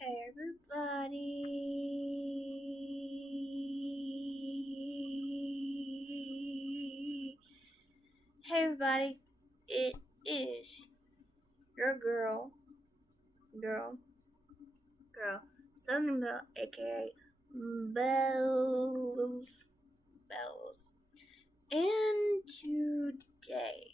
Hey everybody. Hey everybody. It is your girl, Southern Belle, aka Bells. And today,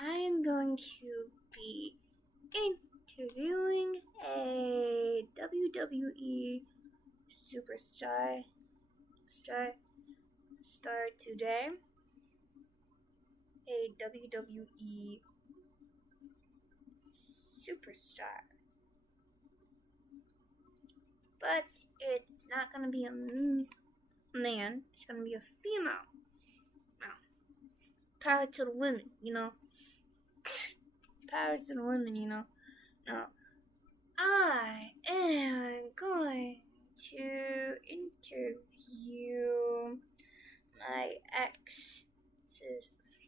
I am going to be interviewing a WWE superstar today. A WWE superstar. But it's not going to be a man, it's going to be a female. Now, power to the women, Power to the women, Now, I am going to interview my ex's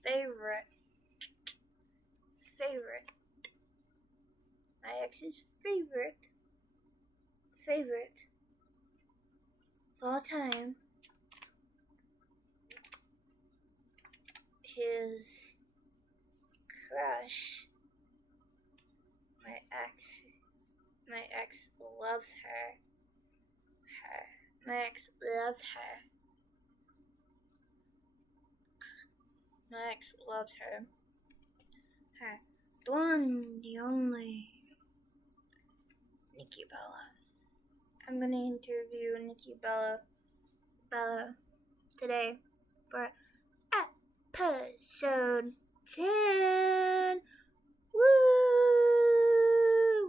favorite. My ex's favorite of all time. His crush. My ex loves her. My ex loves her. My ex loves her. The one, the only, Nikki Bella. I'm gonna interview Nikki Bella today for episode 10. Woo!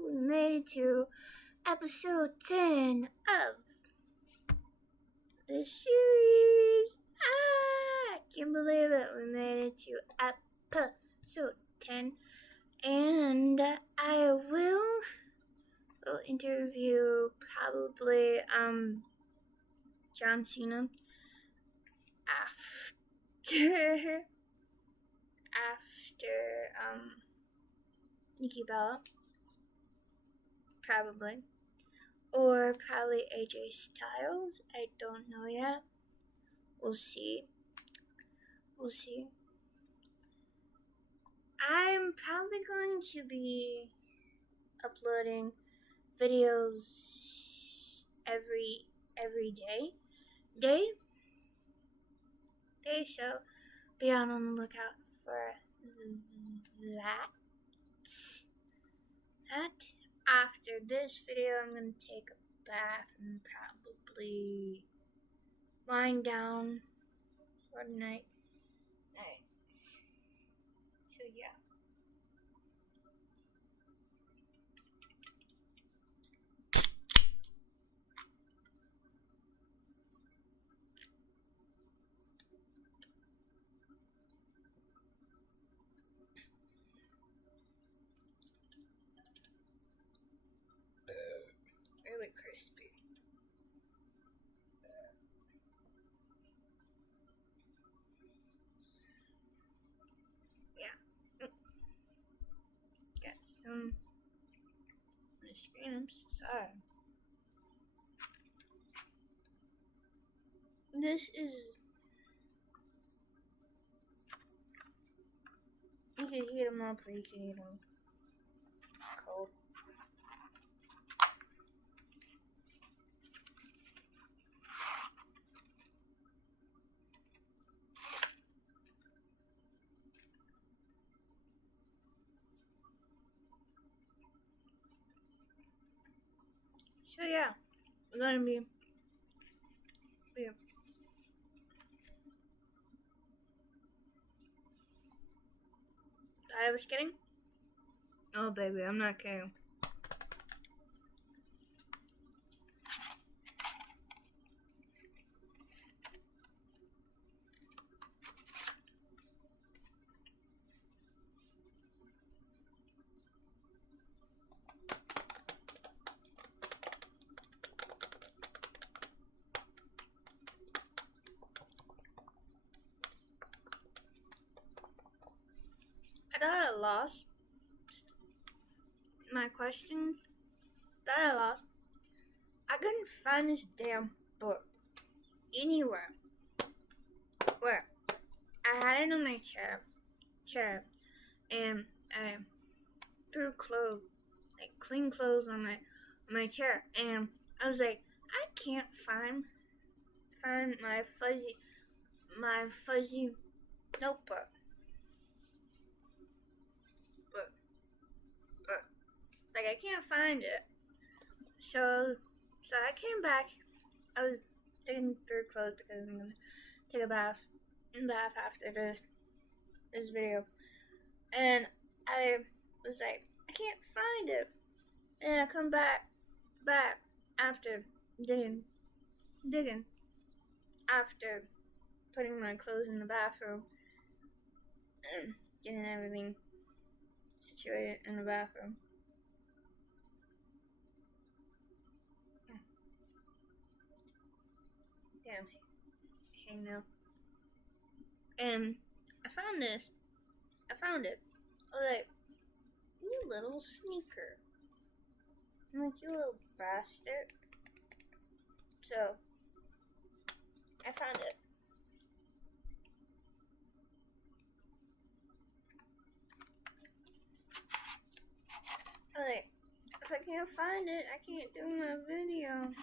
We made it to episode 10 of the series. I can't believe it. We made it to episode 10. And I will interview probably John Cena after Nikki Bella, probably, or probably AJ Styles. I don't know yet. We'll see. I'm probably going to be uploading videos every day. So be on the lookout for that. After this video, I'm gonna take a bath and probably wind down for the night. So yeah. Really crispy. Yeah. Got some on the screen. I'm so sorry. This is. You can heat them up or you can eat them cold. So yeah, we're gonna be. Yeah. I was kidding. Oh baby, I'm not kidding. lost my questions that I lost. I couldn't find this damn book anywhere. Where I had it on my chair, and I threw clothes, like clean clothes, on my chair, and I was like, I can't find my fuzzy notebook. But like I can't find it. So I came back. I was digging through clothes because I'm gonna take a bath after this video. And I was like, I can't find it. And I come back after digging after putting my clothes in the bathroom and getting everything situated in the bathroom. Damn, hey now. And I found this. I found it. I was like, you little sneaker. I'm like, you little bastard. So, I found it. I was like, if I can't find it, I can't do my video.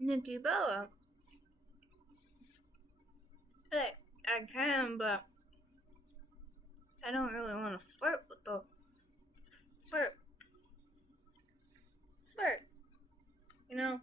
Nikki Bella. Like, I can, but I don't really want to flirt with the flirt, you know?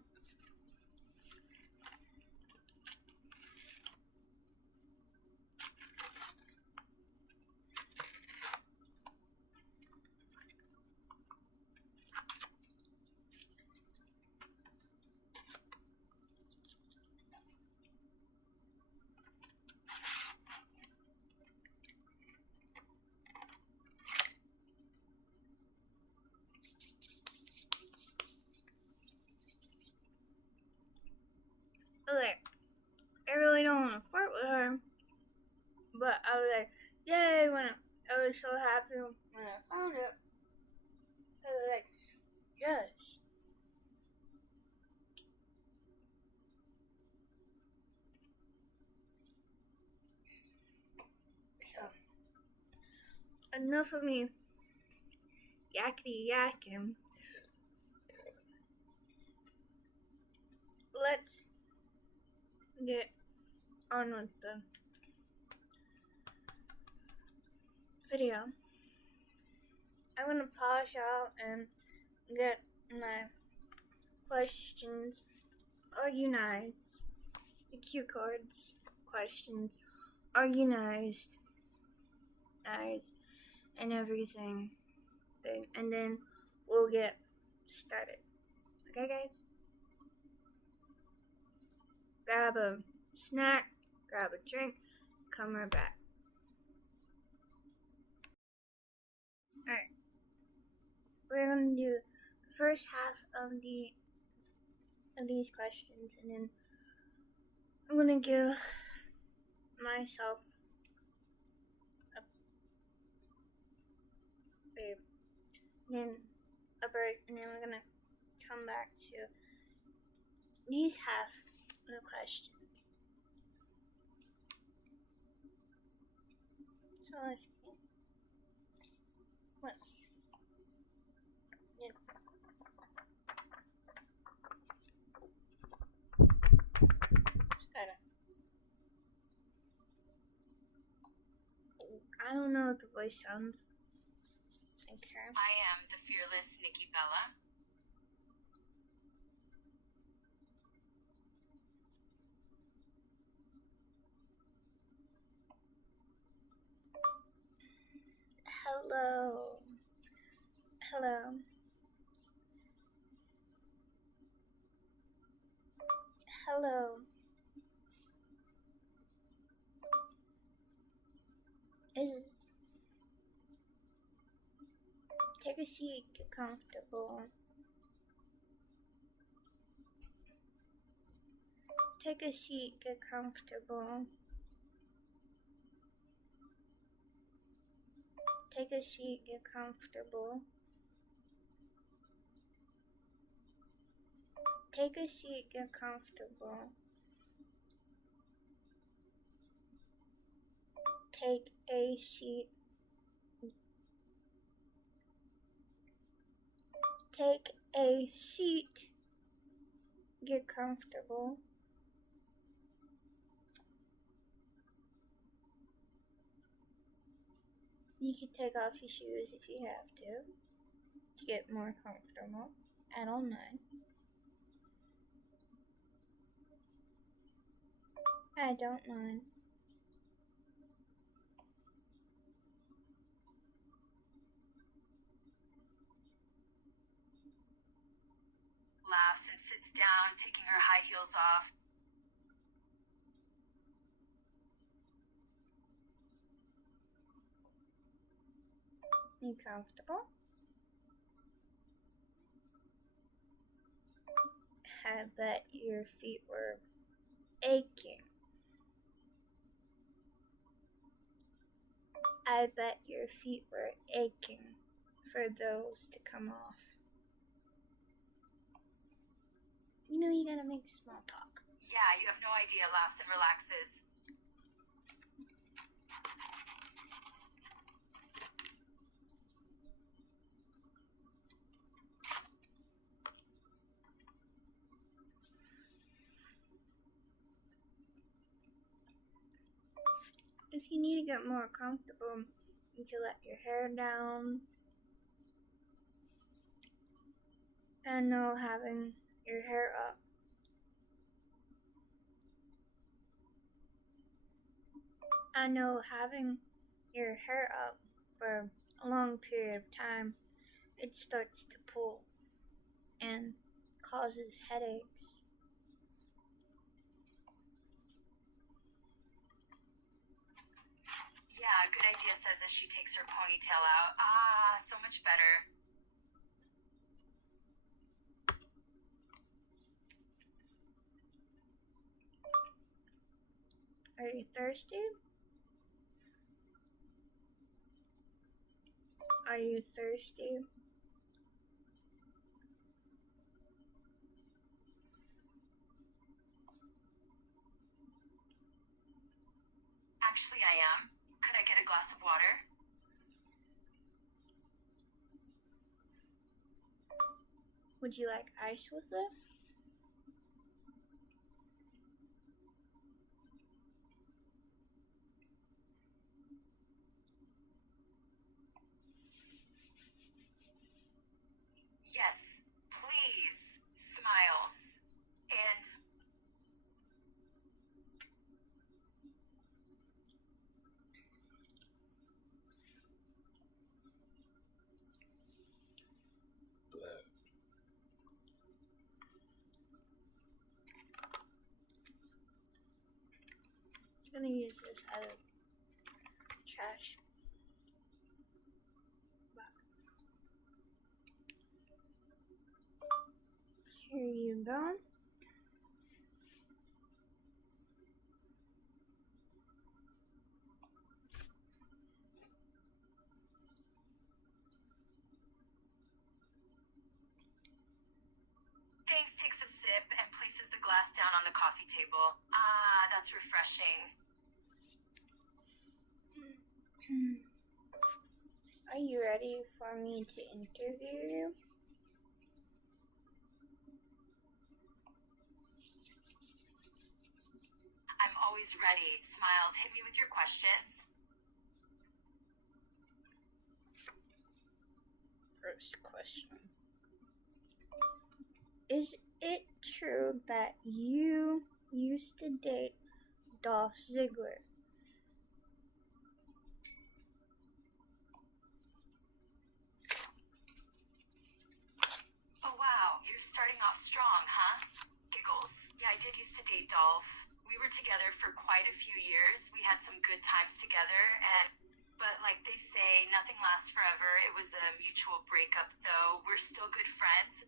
Like, I really don't want to flirt with her, but I was like, yay, I was so happy when I found it. I was like, yes. So, enough of me yakety yakking. Let's get on with the video. I'm gonna polish out and get my questions organized, the cue cards questions organized, and everything, and then we'll get started. Okay, guys? Grab a snack, grab a drink, come right back. Alright. We're gonna do the first half of these questions, and then I'm gonna give myself a break, and then we're gonna come back to these half of the questions. So let's yeah. I don't know what the voice sounds like her. I am the fearless Nikki Bella. Hello. Hello. Hello. Take a seat, get comfortable. Take a seat, get comfortable. Take a seat, get comfortable. Take a seat, get comfortable. Take a seat. Take a seat, get comfortable. You can take off your shoes if you have to get more comfortable. I don't mind. I don't mind. Laughs and sits down, taking her high heels off. You comfortable? I bet your feet were aching. I bet your feet were aching for those to come off. You know you gotta make small talk. Yeah, you have no idea, laughs and relaxes. If you need to get more comfortable, you can let your hair down. I know having your hair up for a long period of time, it starts to pull and causes headaches. Yeah, good idea, says as she takes her ponytail out. Ah, so much better. Are you thirsty? Are you thirsty? Actually, I am. Could I get a glass of water? Would you like ice with it? Yes, please. Smiles. And I'm gonna use this other trash. Here you go. Thanks takes a sip and places the glass down on the coffee table. Ah, that's refreshing. Are you ready for me to interview you? I'm always ready. Smiles, hit me with your questions. First question. Is it true that you used to date Dolph Ziggler? Oh wow, you're starting off strong, huh? Giggles. Yeah, I did used to date Dolph. We were together for quite a few years. We had some good times together, but like they say, nothing lasts forever. It was a mutual breakup, though. We're still good friends.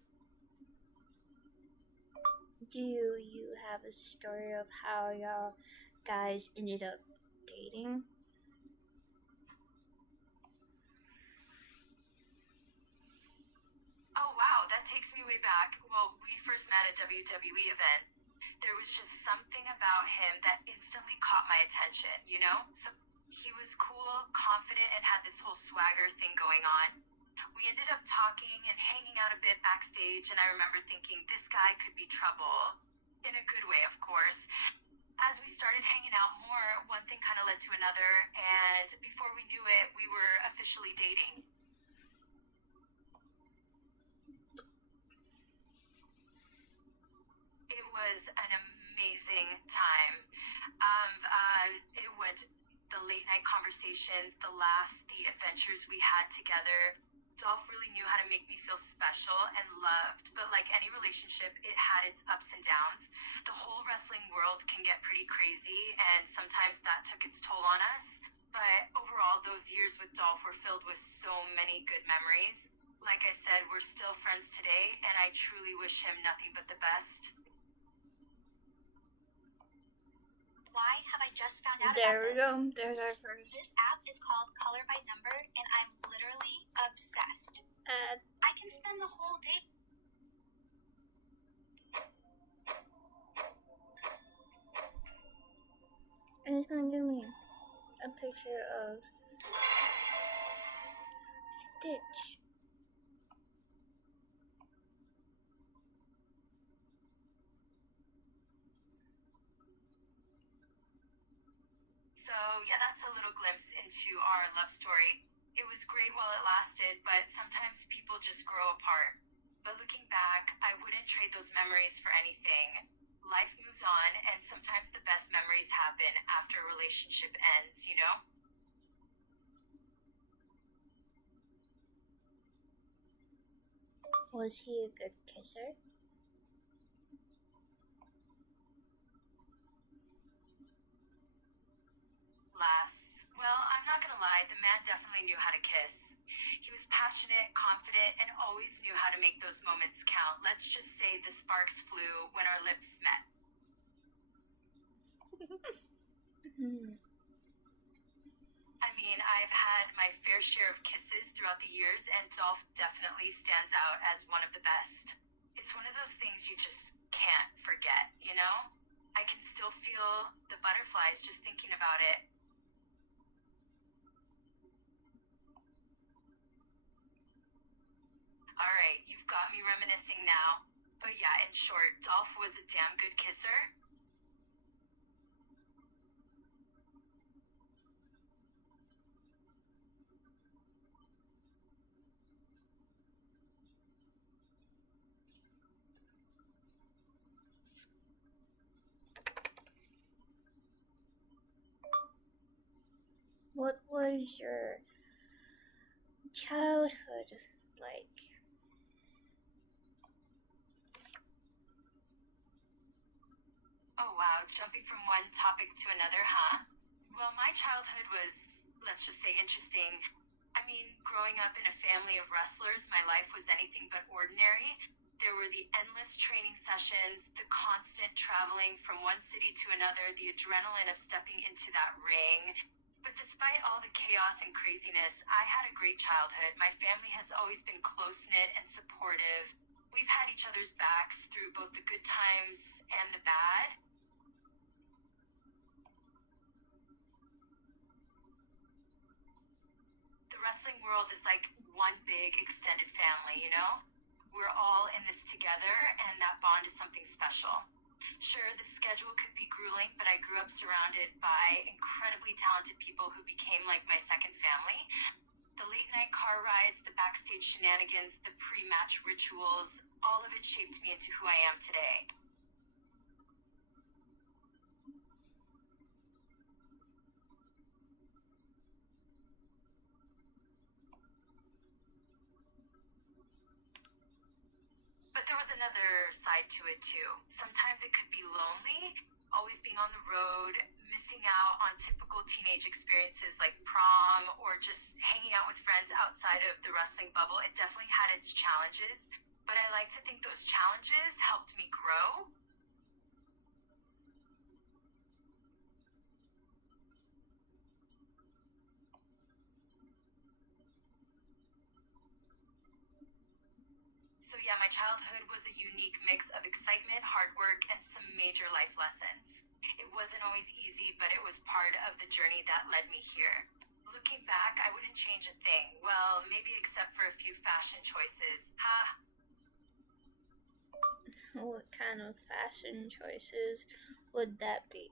Do you have a story of how y'all guys ended up dating? Oh wow, that takes me way back. Well, we first met at a WWE event. There was just something about him that instantly caught my attention, you know? So he was cool, confident, and had this whole swagger thing going on. We ended up talking and hanging out a bit backstage, and I remember thinking this guy could be trouble. In a good way, of course. As we started hanging out more, one thing kind of led to another, and before we knew it, we were officially dating. It was an amazing time. It went the late night conversations, the laughs, the adventures we had together. Dolph really knew how to make me feel special and loved, but like any relationship, it had its ups and downs. The whole wrestling world can get pretty crazy, and sometimes that took its toll on us. But overall, those years with Dolph were filled with so many good memories. Like I said, we're still friends today, and I truly wish him nothing but the best. Why have I just found out There about we this? go. There's our first This app is called Color by Number, and I'm literally obsessed. ad. I can spend the whole day. And it's gonna give me a picture of Stitch. So, yeah, that's a little glimpse into our love story. It was great while it lasted, but sometimes people just grow apart. But looking back, I wouldn't trade those memories for anything. Life moves on, and sometimes the best memories happen after a relationship ends, you know? Was he a good kisser? Well, I'm not gonna lie, the man definitely knew how to kiss. He was passionate, confident, and always knew how to make those moments count. Let's just say the sparks flew when our lips met. I mean, I've had my fair share of kisses throughout the years, and Dolph definitely stands out as one of the best. It's one of those things you just can't forget, you know? I can still feel the butterflies just thinking about it. All right, you've got me reminiscing now. But yeah, in short, Dolph was a damn good kisser. What was your childhood like? Oh wow, jumping from one topic to another, huh? Well, my childhood was, let's just say, interesting. I mean, growing up in a family of wrestlers, my life was anything but ordinary. There were the endless training sessions, the constant traveling from one city to another, the adrenaline of stepping into that ring. But despite all the chaos and craziness, I had a great childhood. My family has always been close-knit and supportive. We've had each other's backs through both the good times and the bad. The wrestling world is like one big extended family, you know? We're all in this together, and that bond is something special. Sure, the schedule could be grueling, but I grew up surrounded by incredibly talented people who became like my second family. The late night car rides, the backstage shenanigans, the pre-match rituals, all of it shaped me into who I am today. But there was another side to it too. Sometimes it could be lonely, always being on the road, missing out on typical teenage experiences like prom or just hanging out with friends outside of the wrestling bubble. It definitely had its challenges, but I like to think those challenges helped me grow. So yeah, my childhood was a unique mix of excitement, hard work, and some major life lessons. It wasn't always easy, but it was part of the journey that led me here. Looking back, I wouldn't change a thing. Well, maybe except for a few fashion choices. Ha! What kind of fashion choices would that be?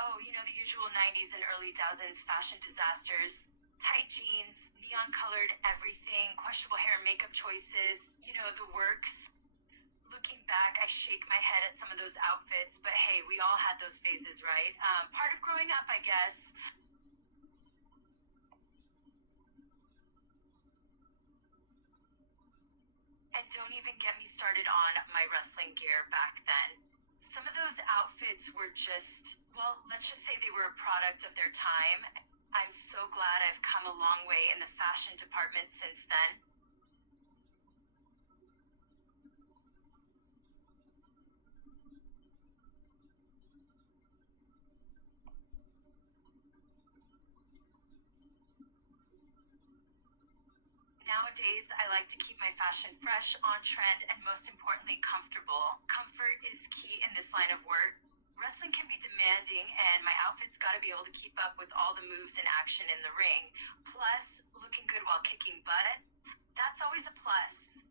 Oh, the usual 90s and early 2000s fashion disasters. Tight jeans, neon colored everything, questionable hair and makeup choices, the works. Looking back, I shake my head at some of those outfits, but hey, we all had those phases, right? Part of growing up, I guess. And don't even get me started on my wrestling gear back then. Some of those outfits were just, well, let's just say they were a product of their time. I'm so glad I've come a long way in the fashion department since then. Nowadays, I like to keep my fashion fresh, on trend, and most importantly, comfortable. Comfort is key in this line of work. Wrestling can be demanding, and my outfit's got to be able to keep up with all the moves and action in the ring. Plus, looking good while kicking butt, that's always a plus.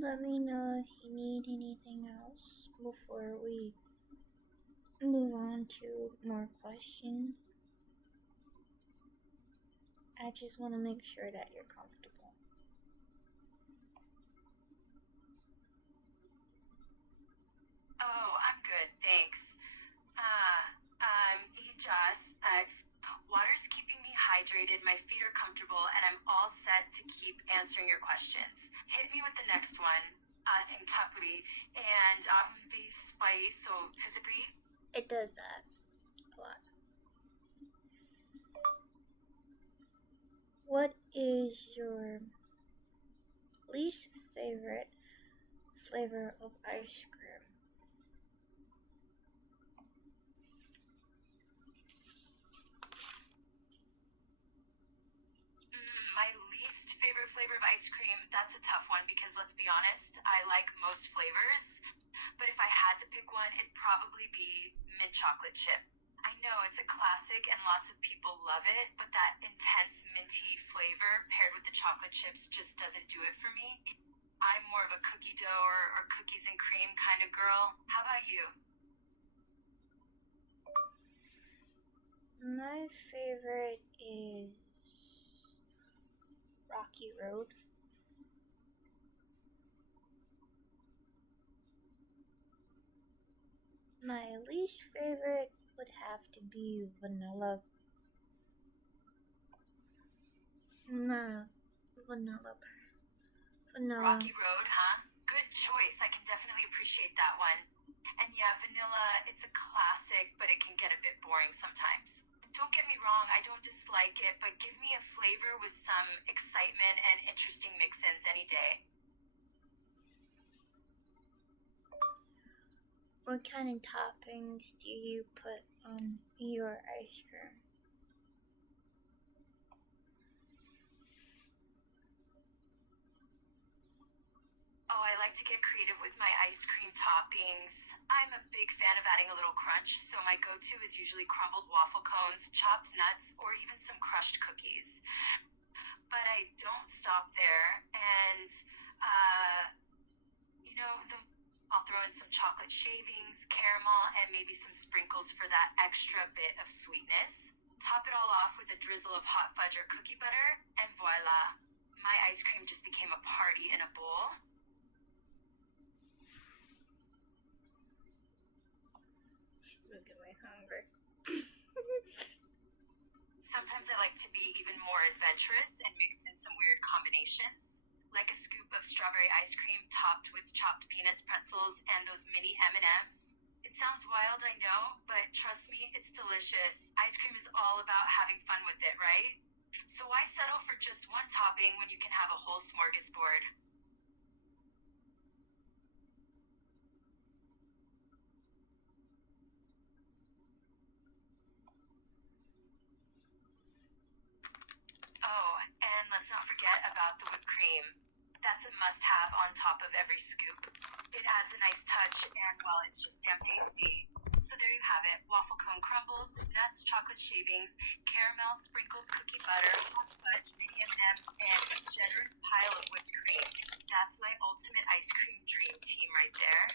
Let me know if you need anything else before we move on to more questions. I just want to make sure that you're comfortable. Oh, I'm good, thanks. I'm just, water's keeping me hydrated, my feet are comfortable, and I'm all set to keep answering your questions. Hit me with the next one. Sin Capri, and the spice, so Capri. It does that a lot. What is your least favorite flavor of ice cream? My least favorite flavor of ice cream, that's a tough one because let's be honest, I like most flavors. But if I had to pick one, it'd probably be mint chocolate chip. I know it's a classic and lots of people love it, but that intense minty flavor paired with the chocolate chips just doesn't do it for me. I'm more of a cookie dough or cookies and cream kind of girl. How about you? My favorite is Rocky Road. My least favorite would have to be vanilla. No, vanilla. Rocky Road, huh? Good choice. I can definitely appreciate that one. And yeah, vanilla, it's a classic, but it can get a bit boring sometimes. Don't get me wrong, I don't dislike it, but give me a flavor with some excitement and interesting mix-ins any day. What kind of toppings do you put on your ice cream? Oh, I like to get creative with my ice cream toppings. I'm a big fan of adding a little crunch, so my go-to is usually crumbled waffle cones, chopped nuts, or even some crushed cookies. But I don't stop there, and I'll throw in some chocolate shavings, caramel, and maybe some sprinkles for that extra bit of sweetness. Top it all off with a drizzle of hot fudge or cookie butter, and voila! My ice cream just became a party in a bowl. Look at my hunger. Sometimes I like to be even more adventurous and mix in some weird combinations, like a scoop of strawberry ice cream topped with chopped peanuts, pretzels, and those mini M&Ms. It sounds wild, I know, but trust me, it's delicious. Ice cream is all about having fun with it, right? So why settle for just one topping when you can have a whole smorgasbord? Oh, and let's not forget about the whipped cream. That's a must-have on top of every scoop. It adds a nice touch, and well, it's just damn tasty. So there you have it: waffle cone crumbles, nuts, chocolate shavings, caramel, sprinkles, cookie butter, hot fudge, mini M&Ms, and a generous pile of whipped cream. That's my ultimate ice cream dream team right there.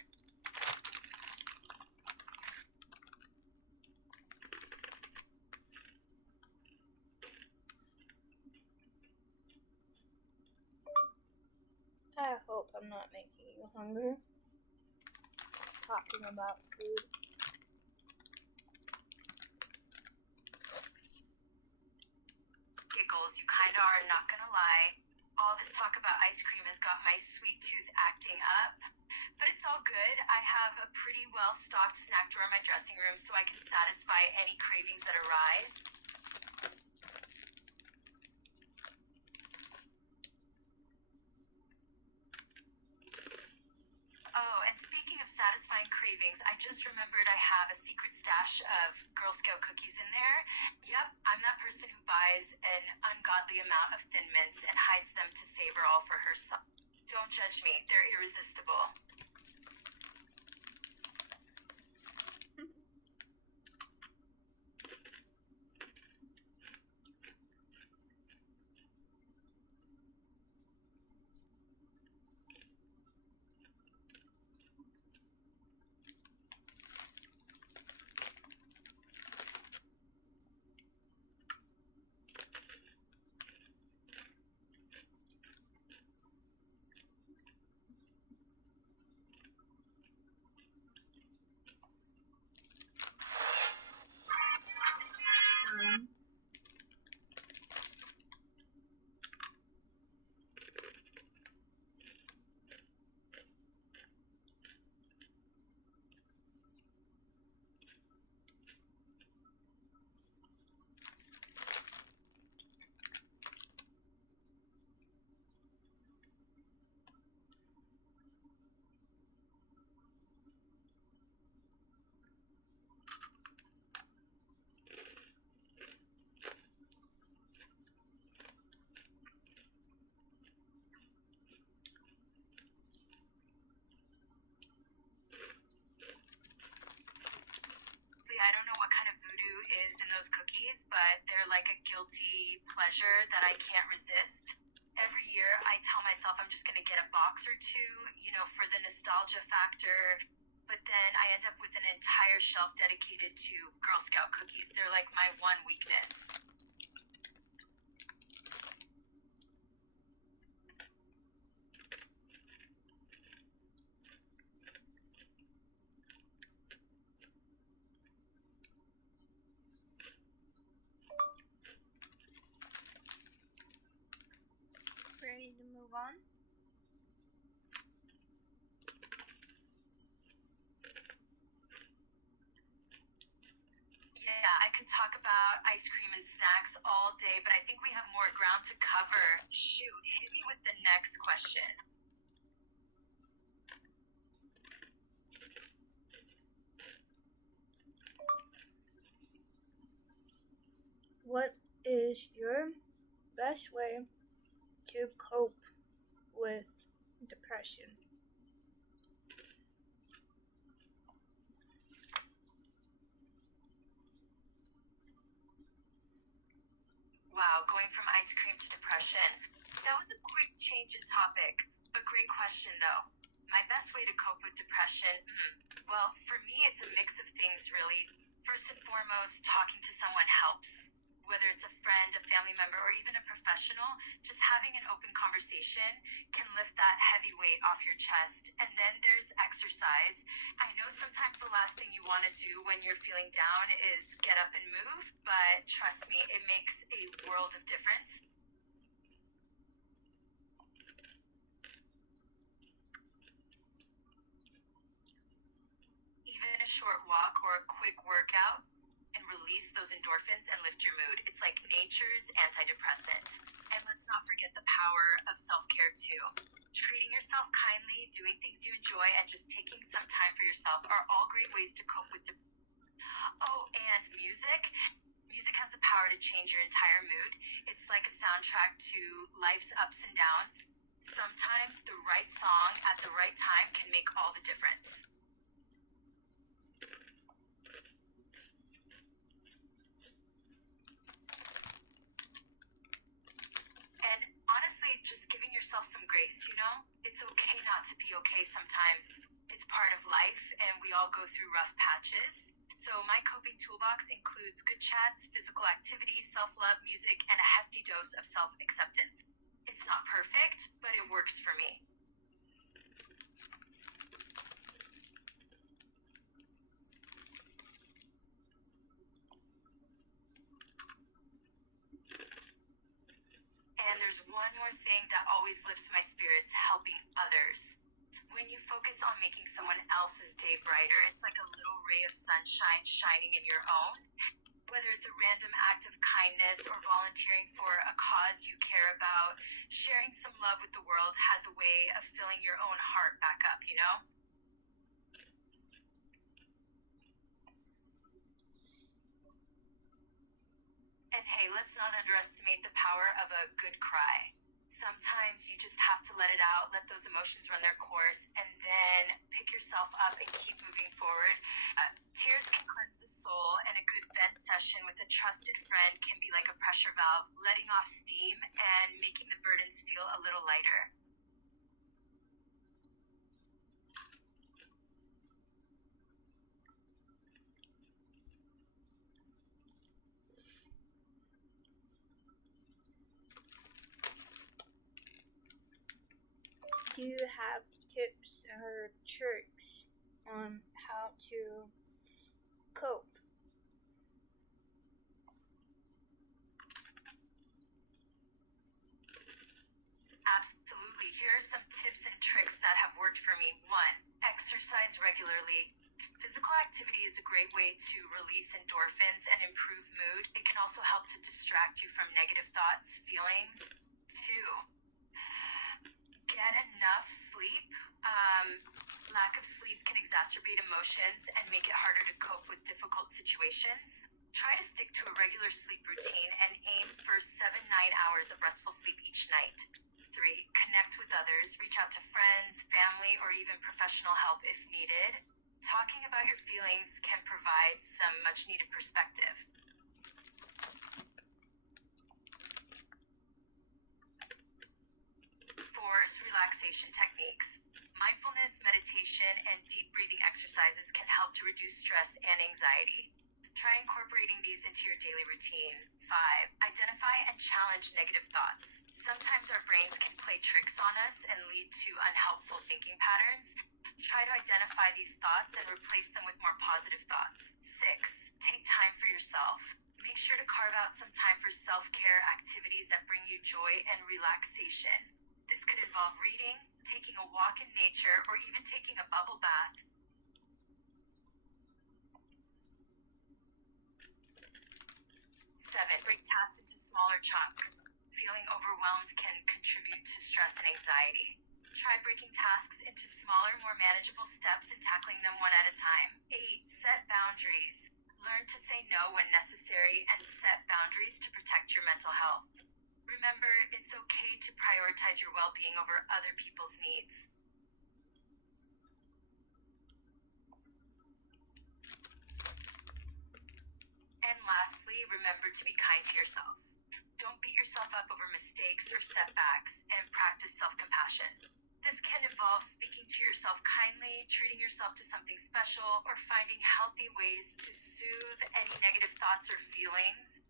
I hope I'm not making you hungry. Talking about food. Giggles, you kinda are, not gonna lie. All this talk about ice cream has got my sweet tooth acting up. But it's all good. I have a pretty well-stocked snack drawer in my dressing room so I can satisfy any cravings that arise. Oh, and speaking of satisfying cravings, I just remembered I have a secret stash of Girl Scout cookies in there. Yep, I'm that person who buys an ungodly amount of Thin Mints and hides them to savor all for herself. Don't judge me, they're irresistible. I don't know what kind of voodoo is in those cookies, but they're like a guilty pleasure that I can't resist. Every year I tell myself I'm just going to get a box or two, for the nostalgia factor. But then I end up with an entire shelf dedicated to Girl Scout cookies. They're like my one weakness. Ready to move on? Yeah, I could talk about ice cream and snacks all day, but I think we have more ground to cover. Shoot, hit me with the next question. What is your best way to cope with depression? Wow, going from ice cream to depression. That was a quick change in topic, but great question though. My best way to cope with depression? Well, for me, it's a mix of things really. First and foremost, talking to someone helps. Whether it's a friend, a family member, or even a professional, just having an open conversation can lift that heavy weight off your chest. And then there's exercise. I know sometimes the last thing you want to do when you're feeling down is get up and move, but trust me, it makes a world of difference. Even a short walk or a quick workout and release those endorphins and lift your mood. It's like nature's antidepressant. And let's not forget the power of self-care too. Treating yourself kindly, doing things you enjoy, and just taking some time for yourself are all great ways to cope with depression. Oh, and music. Music has the power to change your entire mood. It's like a soundtrack to life's ups and downs. Sometimes the right song at the right time can make all the difference. And honestly, just giving yourself some grace, you know? It's okay not to be okay sometimes. It's part of life, and we all go through rough patches. So my coping toolbox includes good chats, physical activity, self-love, music, and a hefty dose of self-acceptance. It's not perfect, but it works for me. And there's one more thing that always lifts my spirits: helping others. When you focus on making someone else's day brighter, it's like a little ray of sunshine shining in your own. Whether it's a random act of kindness or volunteering for a cause you care about, sharing some love with the world has a way of filling your own heart back up, you know? And hey, let's not underestimate the power of a good cry. Sometimes you just have to let it out, let those emotions run their course, and then pick yourself up and keep moving forward. Tears can cleanse the soul, and a good vent session with a trusted friend can be like a pressure valve, letting off steam and making the burdens feel a little lighter. Do you have tips or tricks on how to cope? Absolutely. Here are some tips and tricks that have worked for me. 1. Exercise regularly. Physical activity is a great way to release endorphins and improve mood. It can also help to distract you from negative thoughts, feelings. 2. Get enough sleep. Lack of sleep can exacerbate emotions and make it harder to cope with difficult situations. Try to stick to a regular sleep routine and aim for 7-9 hours of restful sleep each night. 3. Connect with others. Reach out to friends, family, or even professional help if needed. Talking about your feelings can provide some much-needed perspective. 4. Relaxation techniques. Mindfulness, meditation, and deep breathing exercises can help to reduce stress and anxiety. Try incorporating these into your daily routine. 5. Identify and challenge negative thoughts. Sometimes our brains can play tricks on us and lead to unhelpful thinking patterns. Try to identify these thoughts and replace them with more positive thoughts. 6. Take time for yourself. Make sure to carve out some time for self-care activities that bring you joy and relaxation. This could involve reading, taking a walk in nature, or even taking a bubble bath. 7. Break tasks into smaller chunks. Feeling overwhelmed can contribute to stress and anxiety. Try breaking tasks into smaller, more manageable steps and tackling them one at a time. 8. Set boundaries. Learn to say no when necessary and set boundaries to protect your mental health. Remember, it's okay to prioritize your well-being over other people's needs. And lastly, remember to be kind to yourself. Don't beat yourself up over mistakes or setbacks, and practice self-compassion. This can involve speaking to yourself kindly, treating yourself to something special, or finding healthy ways to soothe any negative thoughts or feelings.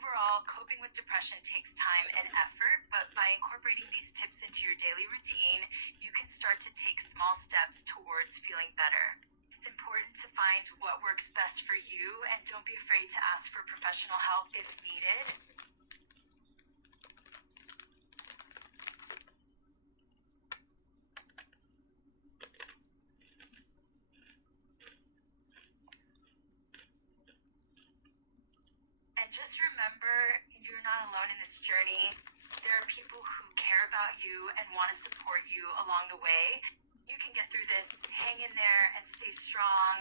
Overall, coping with depression takes time and effort, but by incorporating these tips into your daily routine, you can start to take small steps towards feeling better. It's important to find what works best for you and don't be afraid to ask for professional help if needed. And just remember, you're not alone in this journey. There are people who care about you and want to support you along the way. You can get through this. Hang in there and stay strong.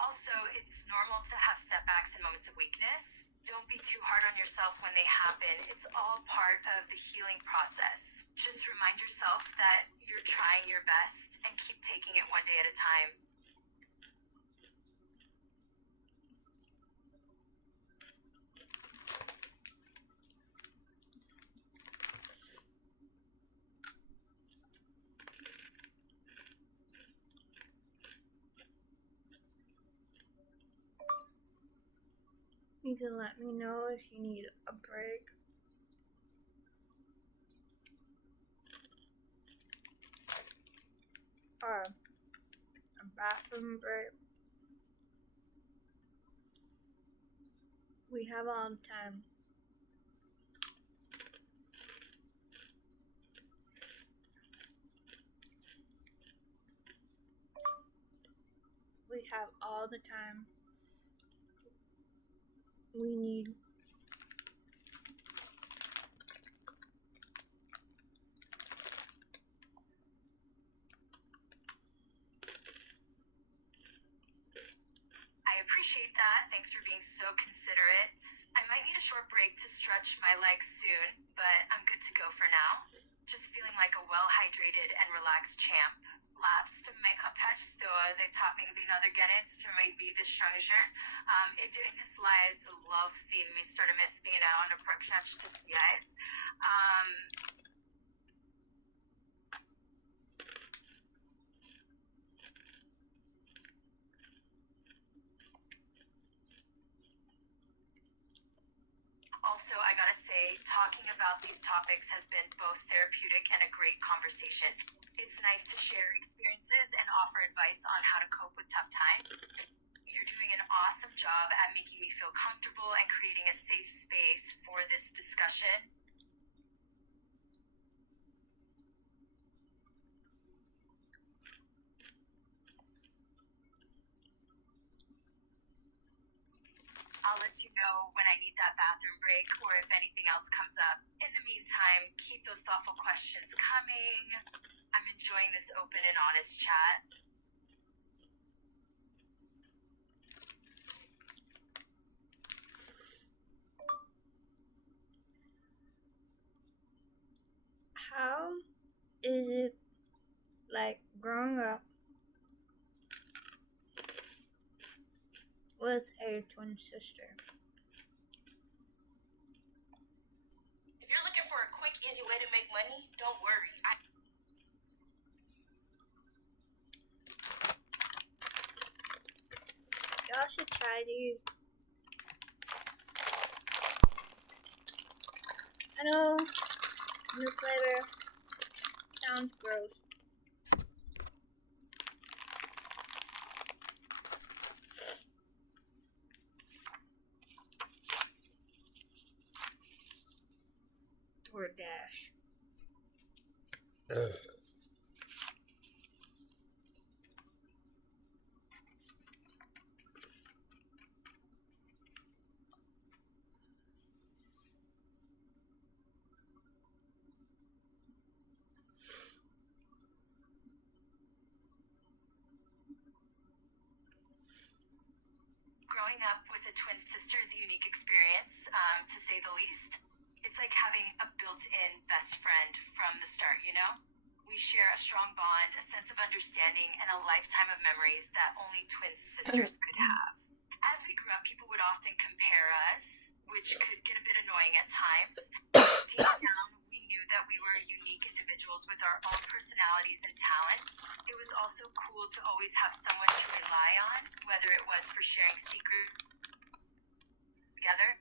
Also, it's normal to have setbacks and moments of weakness. Don't be too hard on yourself when they happen. It's all part of the healing process. Just remind yourself that you're trying your best and keep taking it one day at a time. You can let me know if you need a break. Or a bathroom break. We have all the time. We have all the time we need. I appreciate that. Thanks for being so considerate. I might need a short break to stretch my legs soon, but I'm good to go for now. Just feeling like a well-hydrated and relaxed champ. Last makeup-touch de tapping binadırgenet sürmeyi bir de şanjör. Edeniz lies love seeing me start a misking it out on a project to see guys. Also, I gotta say, talking about these topics has been both therapeutic and a great conversation. It's nice to share experiences and offer advice on how to cope with tough times. You're doing an awesome job at making me feel comfortable and creating a safe space for this discussion. I'll let you know when I need that bathroom break or if anything else comes up. In the meantime, keep those thoughtful questions coming. I'm enjoying this open and honest chat. How is it like growing up with a twin sister? If you're looking for a quick, easy way to make money, don't worry. Y'all should try these. I know, new flavor sounds gross. DoorDash. Growing up with a twin sister is a unique experience, to say the least. It's like having a built-in best friend from the start, you know? We share a strong bond, a sense of understanding, and a lifetime of memories that only twin sisters could have. As we grew up, people would often compare us, which could get a bit annoying at times. Deep down, we knew that we were unique individuals with our own personalities and talents. It was also cool to always have someone to rely on, whether it was for sharing secrets together.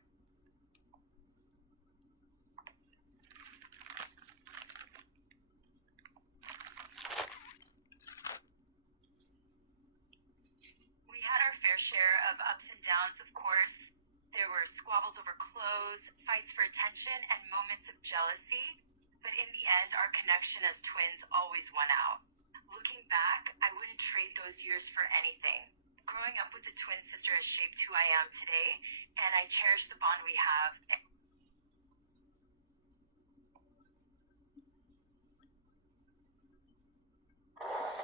We had our fair share of ups and downs, of course. There were squabbles over clothes, fights for attention, and moments of jealousy. But in the end, our connection as twins always won out. Looking back, I wouldn't trade those years for anything. Growing up with a twin sister has shaped who I am today, and I cherish the bond we have.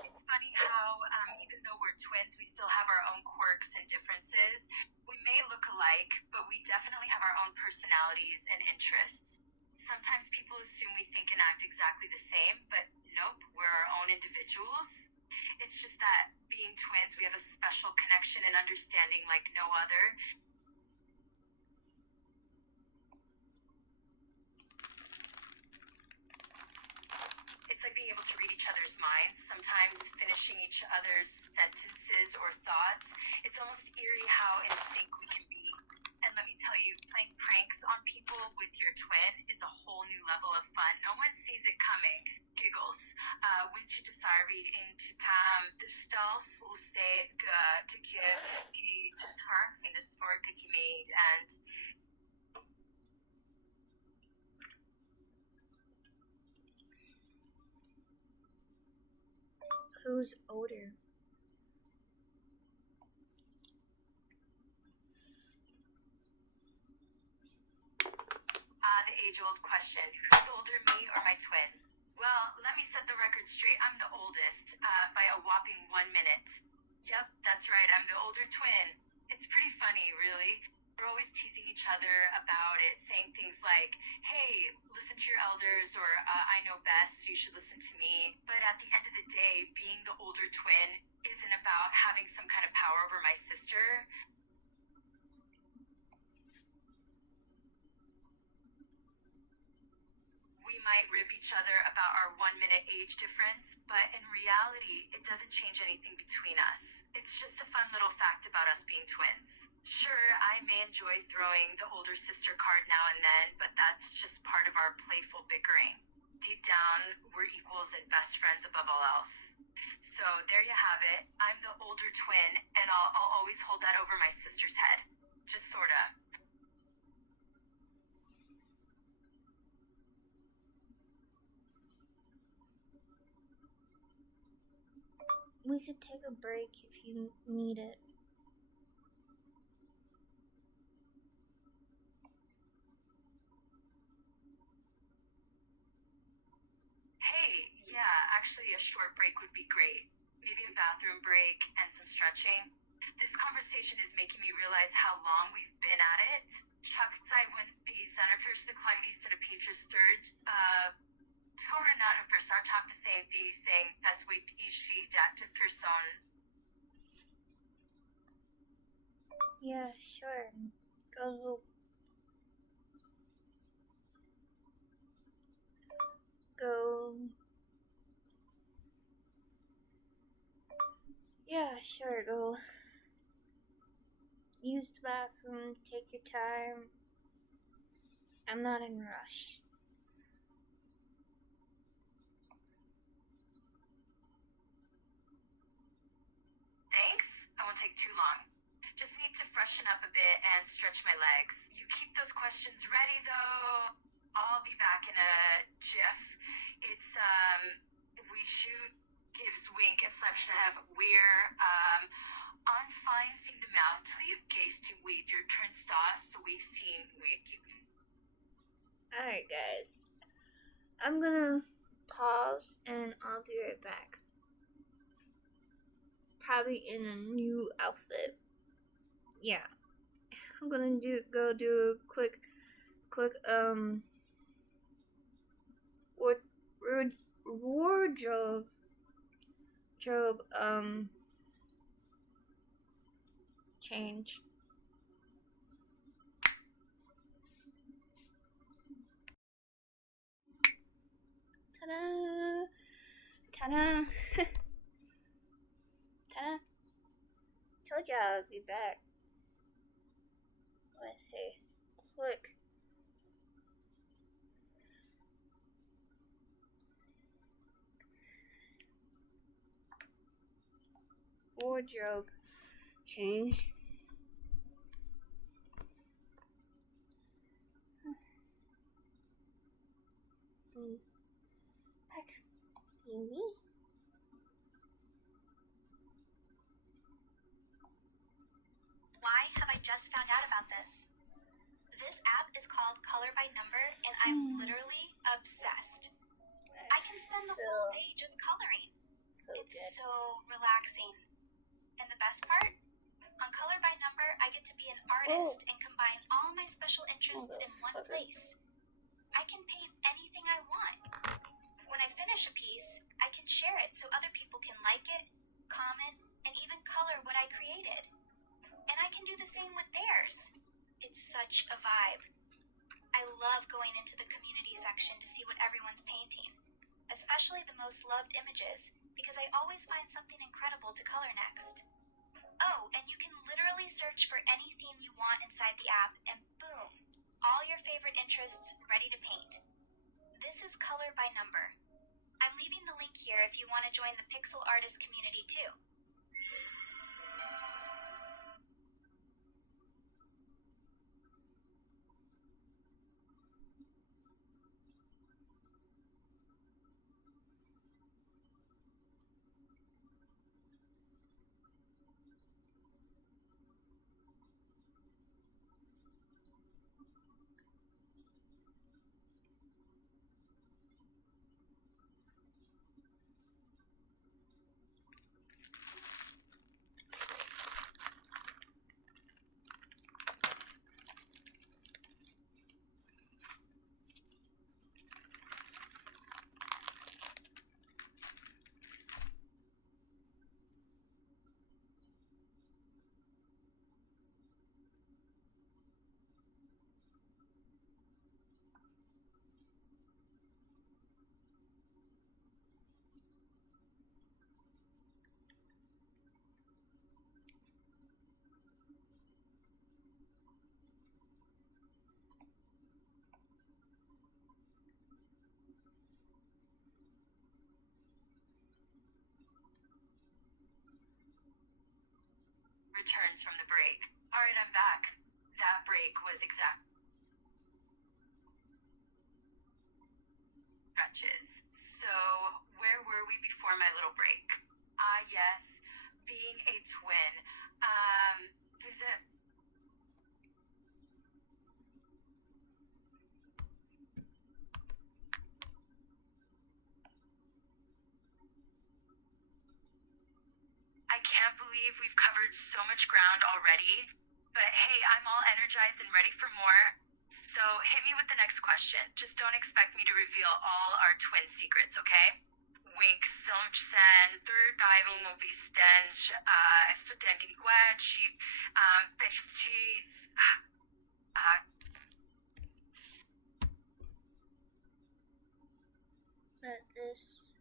It's funny how, even though we're twins, we still have our own quirks and differences. We may look alike, but we definitely have our own personalities and interests. Sometimes people assume we think and act exactly the same, but nope, we're our own individuals. It's just that being twins, we have a special connection and understanding like no other. It's like being able to read each other's minds, sometimes finishing each other's sentences or thoughts. It's almost eerie how in sync we can be. And let me tell you, playing pranks on people with your twin is a whole new level of fun. No one sees it coming. Giggles. Winch desiree into time. De stals will say to give ki to her in the sport that he made and Who's older? the age-old question, who's older, me or my twin? Well, let me set the record straight. I'm the oldest, by a whopping 1 minute. Yep, that's right, I'm the older twin. It's pretty funny, really. We're always teasing each other about it, saying things like, hey, listen to your elders, or I know best, so you should listen to me. But at the end of the day, being the older twin isn't about having some kind of power over my sister. We might rib each other about our 1 minute age difference, but in reality, it doesn't change anything between us. It's just a fun little fact about us being twins. Sure, I may enjoy throwing the older sister card now and then, but that's just part of our playful bickering. Deep down, we're equals and best friends above all else. So there you have it. I'm the older twin, and I'll always hold that over my sister's head. Just sorta. We could take a break if you need it. Hey, yeah, actually a short break would be great. Maybe a bathroom break and some stretching. This conversation is making me realize how long we've been at it. Chakzai wouldn't be senators the Claudius and a Peter Sturge. Torah not a person talk the same thing saying best way each adaptive person. Yeah, sure. Go. Yeah, sure, go. Use the bathroom, take your time. I'm not in a rush. Thanks, I won't take too long. Just need to freshen up a bit and stretch my legs. You keep those questions ready though. I'll be back in a jiff. It's, if we shoot, gives wink, have we're, on fine seem to mouth till you gaze to weave your turn stars so we've seen wake. Alright, guys. I'm gonna pause and I'll be right back. Probably in a new outfit. Yeah. I'm gonna go do a quick wardrobe change. Ta-da! Ta-da! Ta-da! Told you I'd be back. what I say. Click. Wardrobe change. Like me. Why have I just found out about this? This app is called Color by Number, and I'm literally obsessed. I can spend the whole day just coloring. It's so relaxing. And the best part? On Color by Number, I get to be an artist and combine all my special interests in one place. I can paint anything I want. When I finish a piece, I can share it so other people can like it, comment, and even color what I created. And I can do the same with theirs. It's such a vibe. I love going into the community section to see what everyone's painting, especially the most loved images, because I always find something incredible to color next. Oh, and you can literally search for any theme you want inside the app, and boom, all your favorite interests ready to paint. This is Color by Number. I'm leaving the link here if you want to join the pixel artist community too. Returns from the break. Alright, I'm back. That break was stretches. So, where were we before my little break? Yes, being a twin. There's a... I can't believe we've covered so much ground already, but hey, I'm all energized and ready for more. So hit me with the next question. Just don't expect me to reveal all our twin secrets, okay? Wink, sen, third dival will be stench, studenten guachi, cheese, Let this.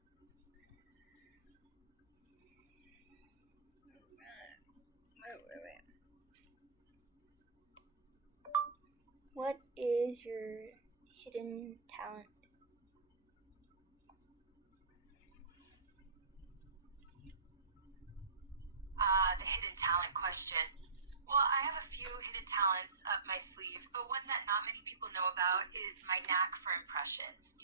Wait. What is your hidden talent? The hidden talent question. Well, I have a few hidden talents up my sleeve, but one that not many people know about is my knack for impressions.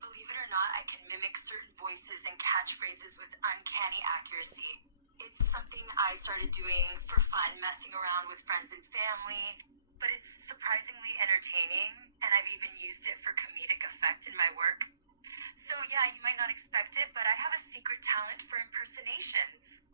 Believe it or not, I can mimic certain voices and catchphrases with uncanny accuracy. It's something I started doing for fun, messing around with friends and family, but it's surprisingly entertaining, and I've even used it for comedic effect in my work. So yeah, you might not expect it, but I have a secret talent for impersonations.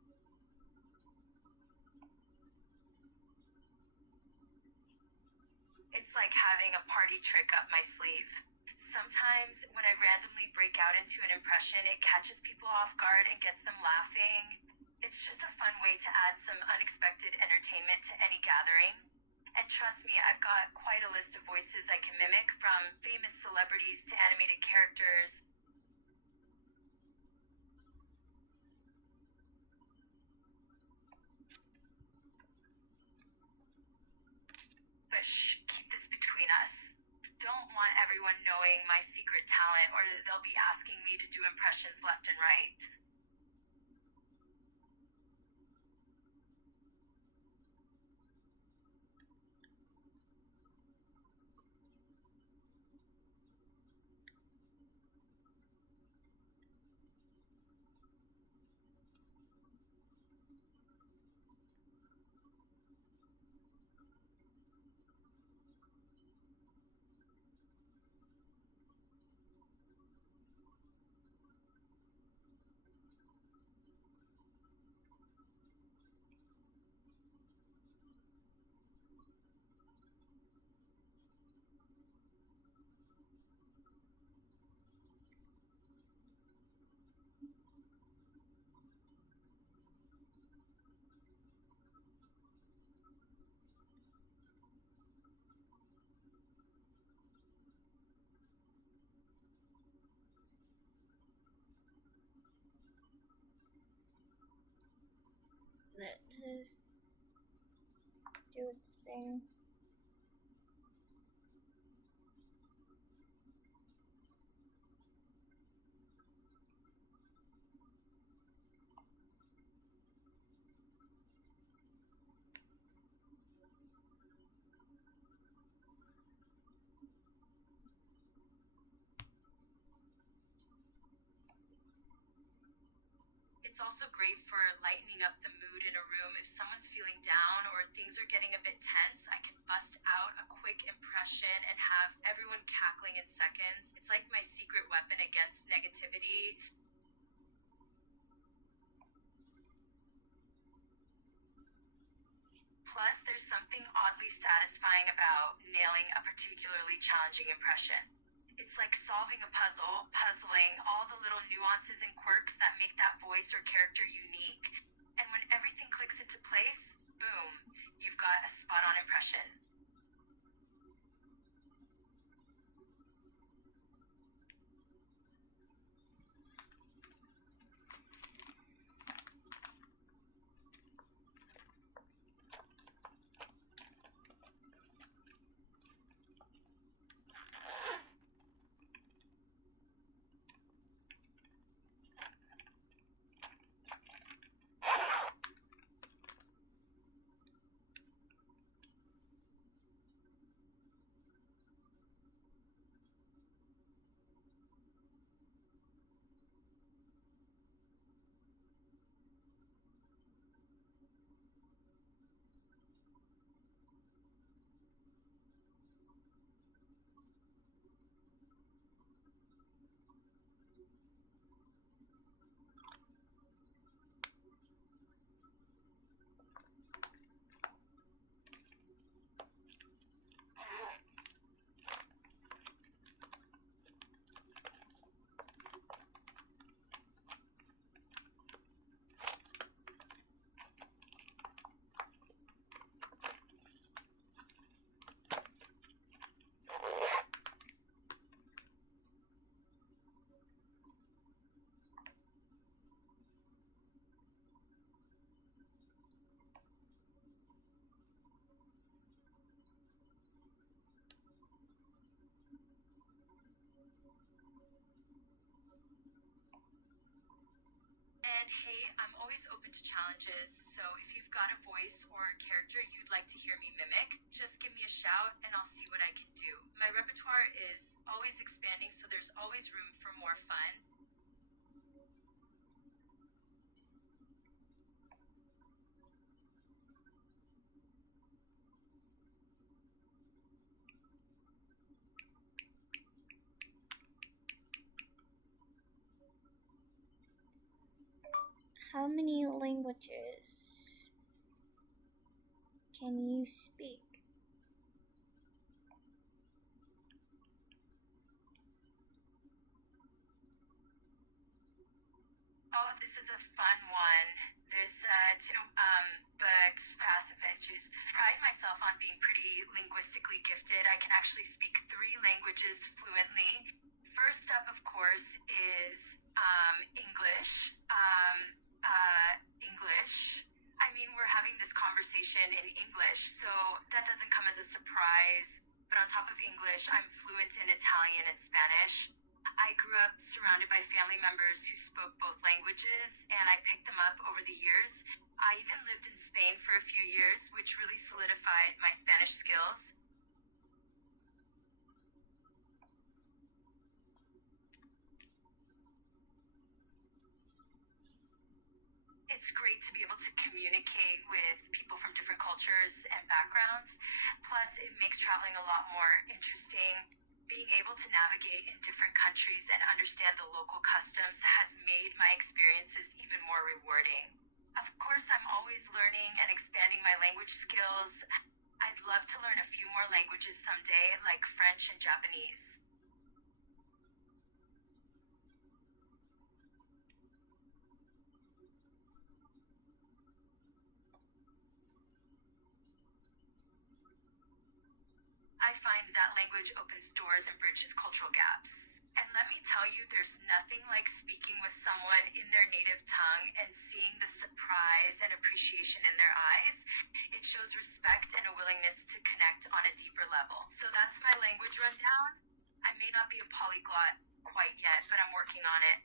It's like having a party trick up my sleeve. Sometimes when I randomly break out into an impression, it catches people off guard and gets them laughing. It's just a fun way to add some unexpected entertainment to any gathering. And trust me, I've got quite a list of voices I can mimic, from famous celebrities to animated characters. But Shush, keep this between us. Don't want everyone knowing my secret talent, or they'll be asking me to do impressions left and right. Let this do its thing. It's also great for lightening up the mood in a room. If someone's feeling down or things are getting a bit tense, I can bust out a quick impression and have everyone cackling in seconds. It's like my secret weapon against negativity. Plus, there's something oddly satisfying about nailing a particularly challenging impression. It's like solving a puzzle, puzzling all the little nuances and quirks that make that voice or character unique. And when everything clicks into place, boom, you've got a spot-on impression. And hey, I'm always open to challenges, so if you've got a voice or a character you'd like to hear me mimic, just give me a shout and I'll see what I can do. My repertoire is always expanding, so there's always room for more fun. How many languages can you speak? Oh, this is a fun one. There's two books, passages. Pride myself on being pretty linguistically gifted. I can actually speak 3 languages fluently. First up, of course, is English. English. I mean, we're having this conversation in English, so that doesn't come as a surprise. But on top of English, I'm fluent in Italian and Spanish. I grew up surrounded by family members who spoke both languages, and I picked them up over the years. I even lived in Spain for a few years, which really solidified my Spanish skills. It's great to be able to communicate with people from different cultures and backgrounds. Plus, it makes traveling a lot more interesting. Being able to navigate in different countries and understand the local customs has made my experiences even more rewarding. Of course, I'm always learning and expanding my language skills. I'd love to learn a few more languages someday, like French and Japanese. I find that language opens doors and bridges cultural gaps. And let me tell you, there's nothing like speaking with someone in their native tongue and seeing the surprise and appreciation in their eyes. It shows respect and a willingness to connect on a deeper level. So that's my language rundown. I may not be a polyglot quite yet, but I'm working on it.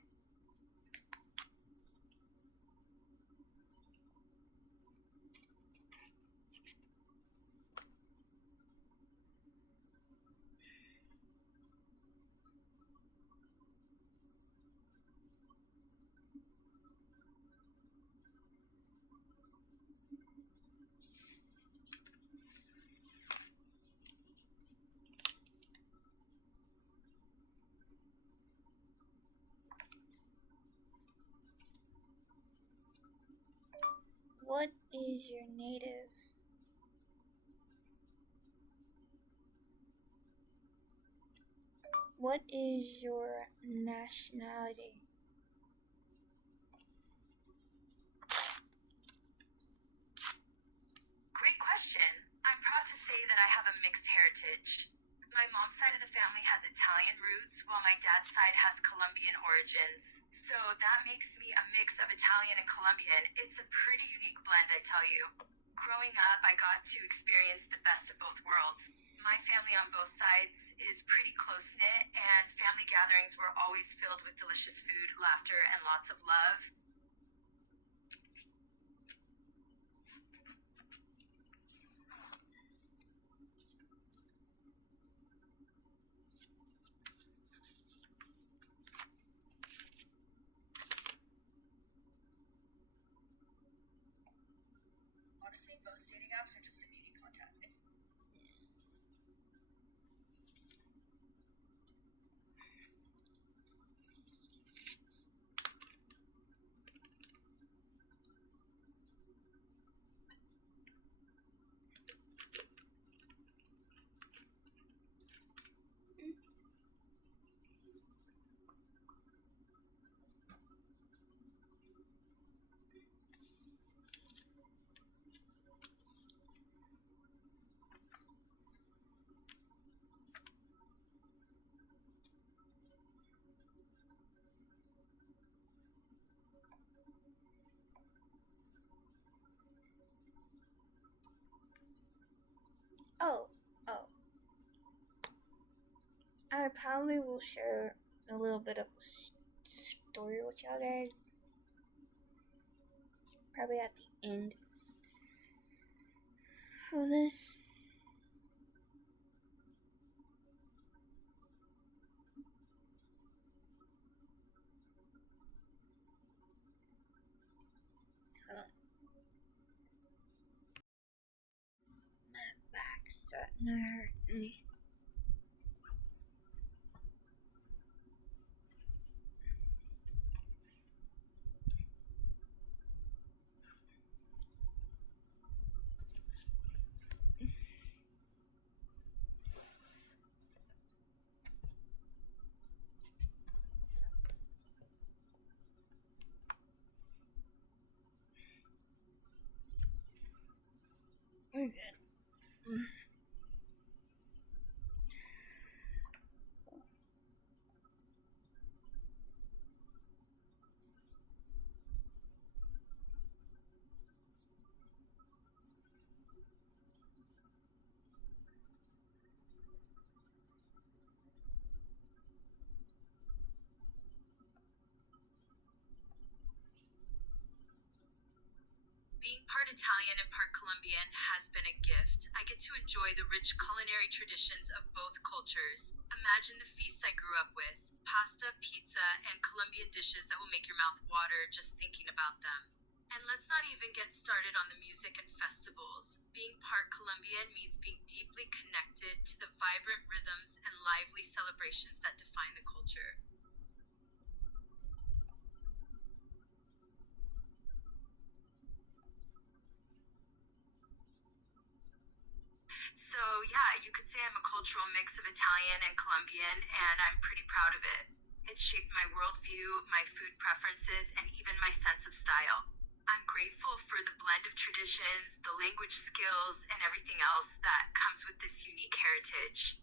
What is your native? What is your nationality? Great question. I'm proud to say that I have a mixed heritage. My mom's side of the family has Italian roots, while my dad's side has Colombian origins. So that makes me a mix of Italian and Colombian. It's a pretty unique blend, I tell you. Growing up, I got to experience the best of both worlds. My family on both sides is pretty close-knit, and family gatherings were always filled with delicious food, laughter, and lots of love. Honestly, most dating apps are just a beauty contest. Oh. I probably will share a little bit of a story with y'all guys. Probably at the end of this. Hold on. My back's starting to hurt me. We're good. Being part Italian and part Colombian has been a gift. I get to enjoy the rich culinary traditions of both cultures. Imagine the feasts I grew up with: pasta, pizza, and Colombian dishes that will make your mouth water just thinking about them. And let's not even get started on the music and festivals. Being part Colombian means being deeply connected to the vibrant rhythms and lively celebrations that define the culture. So, yeah, you could say I'm a cultural mix of Italian and Colombian, and I'm pretty proud of it. It shaped my worldview, my food preferences, and even my sense of style. I'm grateful for the blend of traditions, the language skills, and everything else that comes with this unique heritage.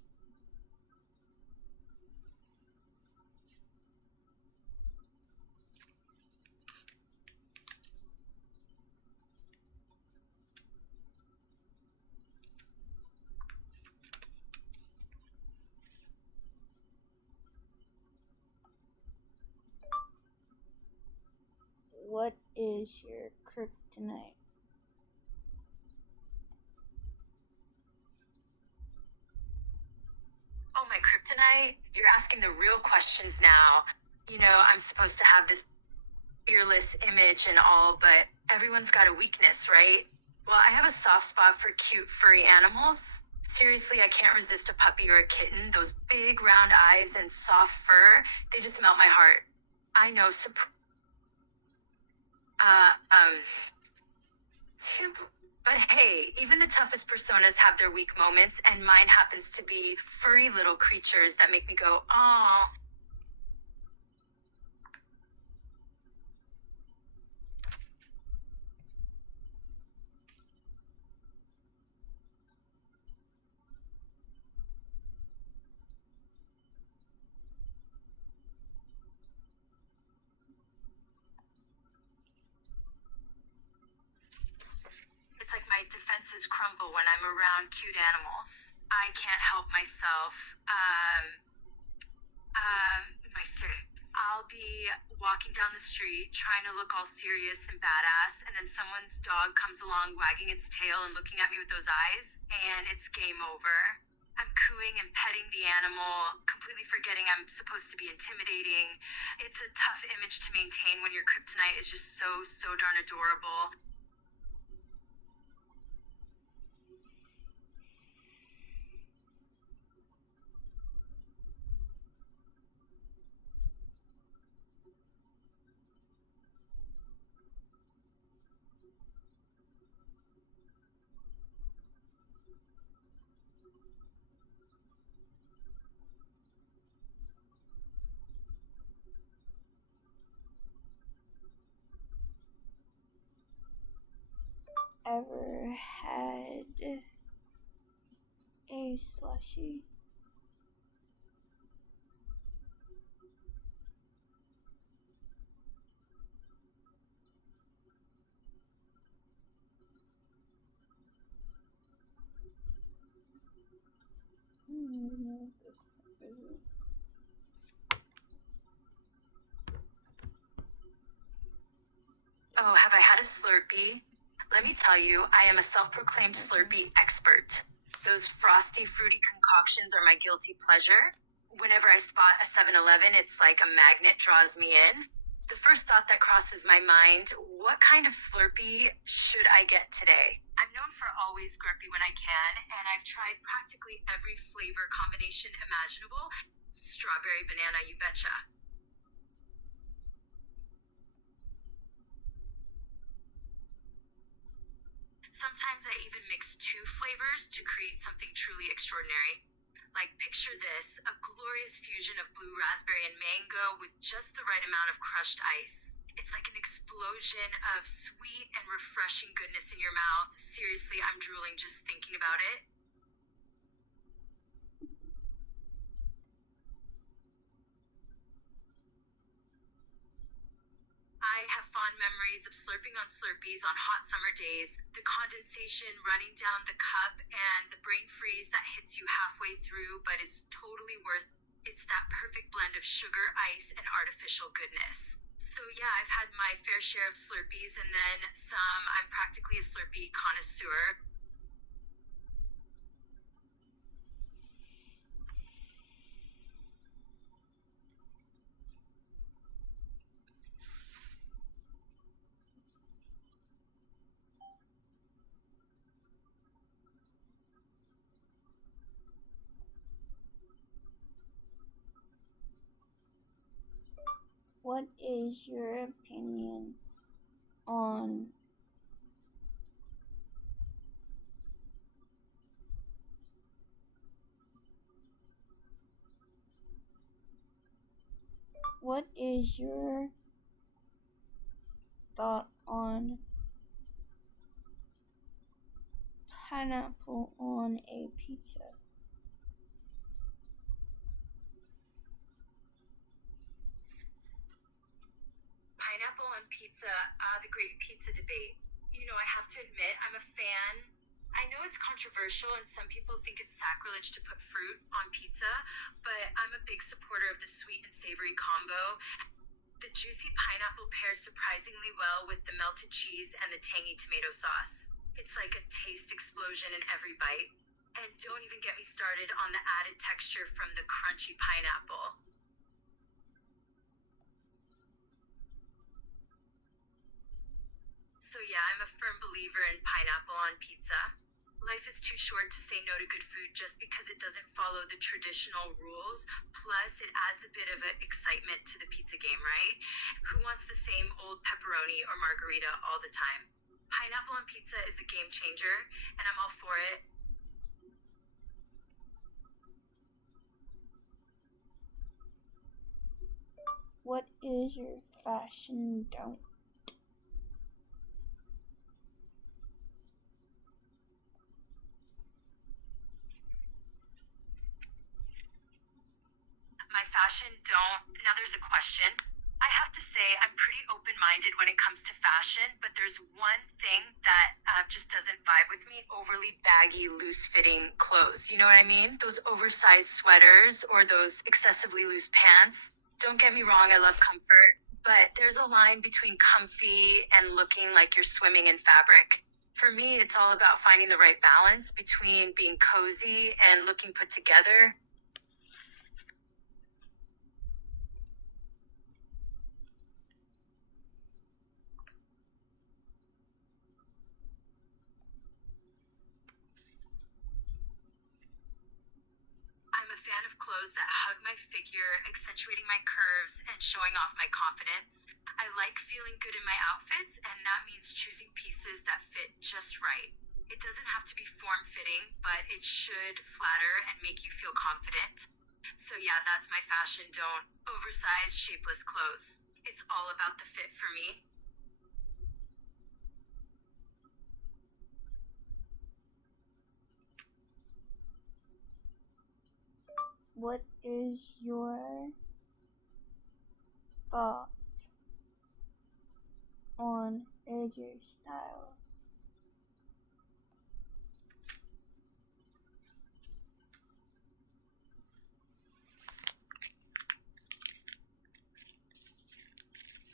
What is your kryptonite? Oh, my kryptonite? You're asking the real questions now. I'm supposed to have this fearless image and all, but everyone's got a weakness, right? Well, I have a soft spot for cute, furry animals. Seriously, I can't resist a puppy or a kitten. Those big, round eyes and soft fur, they just melt my heart. I know, uh, um, but hey, even the toughest personas have their weak moments, and mine happens to be furry little creatures that make me go, "Aw." It's like my defenses crumble when I'm around cute animals. I can't help myself. My fit. I'll be walking down the street trying to look all serious and badass, and then someone's dog comes along wagging its tail and looking at me with those eyes, and it's game over. I'm cooing and petting the animal, completely forgetting I'm supposed to be intimidating. It's a tough image to maintain when your kryptonite is just so darn adorable. Ever had a slushie? Oh, have I had a Slurpee? Let me tell you, I am a self-proclaimed Slurpee expert. Those frosty, fruity concoctions are my guilty pleasure. Whenever I spot a 7-Eleven, it's like a magnet draws me in. The first thought that crosses my mind, what kind of Slurpee should I get today? I'm known for always Slurpee when I can, and I've tried practically every flavor combination imaginable. Strawberry banana, you betcha. Sometimes I even mix two flavors to create something truly extraordinary. Like, picture this, a glorious fusion of blue raspberry and mango with just the right amount of crushed ice. It's like an explosion of sweet and refreshing goodness in your mouth. Seriously, I'm drooling just thinking about it. I have fond memories of slurping on Slurpees on hot summer days, the condensation running down the cup, and the brain freeze that hits you halfway through but is totally worth it. It's that perfect blend of sugar, ice, and artificial goodness. So yeah, I've had my fair share of Slurpees and then some. I'm practically a Slurpee connoisseur. What is your opinion on what is your thought on pineapple on a pizza? Pineapple on pizza, the great pizza debate. You know, I have to admit, I'm a fan. I know it's controversial and some people think it's sacrilege to put fruit on pizza, but I'm a big supporter of the sweet and savory combo. The juicy pineapple pairs surprisingly well with the melted cheese and the tangy tomato sauce. It's like a taste explosion in every bite. And don't even get me started on the added texture from the crunchy pineapple. So yeah, I'm a firm believer in pineapple on pizza. Life is too short to say no to good food just because it doesn't follow the traditional rules. Plus, it adds a bit of excitement to the pizza game, right? Who wants the same old pepperoni or margarita all the time? Pineapple on pizza is a game changer, and I'm all for it. What is your fashion don't? My fashion don't. Now there's a question. I have to say I'm pretty open-minded when it comes to fashion, but there's one thing that just doesn't vibe with me: overly baggy, loose-fitting clothes. You know what I mean? Those oversized sweaters or those excessively loose pants. Don't get me wrong, I love comfort, but there's a line between comfy and looking like you're swimming in fabric. For me, it's all about finding the right balance between being cozy and looking put together. I'm a fan of clothes that hug my figure, accentuating my curves and showing off my confidence. I like feeling good in my outfits, and that means choosing pieces that fit just right. It doesn't have to be form-fitting, but it should flatter and make you feel confident. So yeah, that's my fashion don't. Oversized, shapeless clothes. It's all about the fit for me. What is your thought on AJ Styles?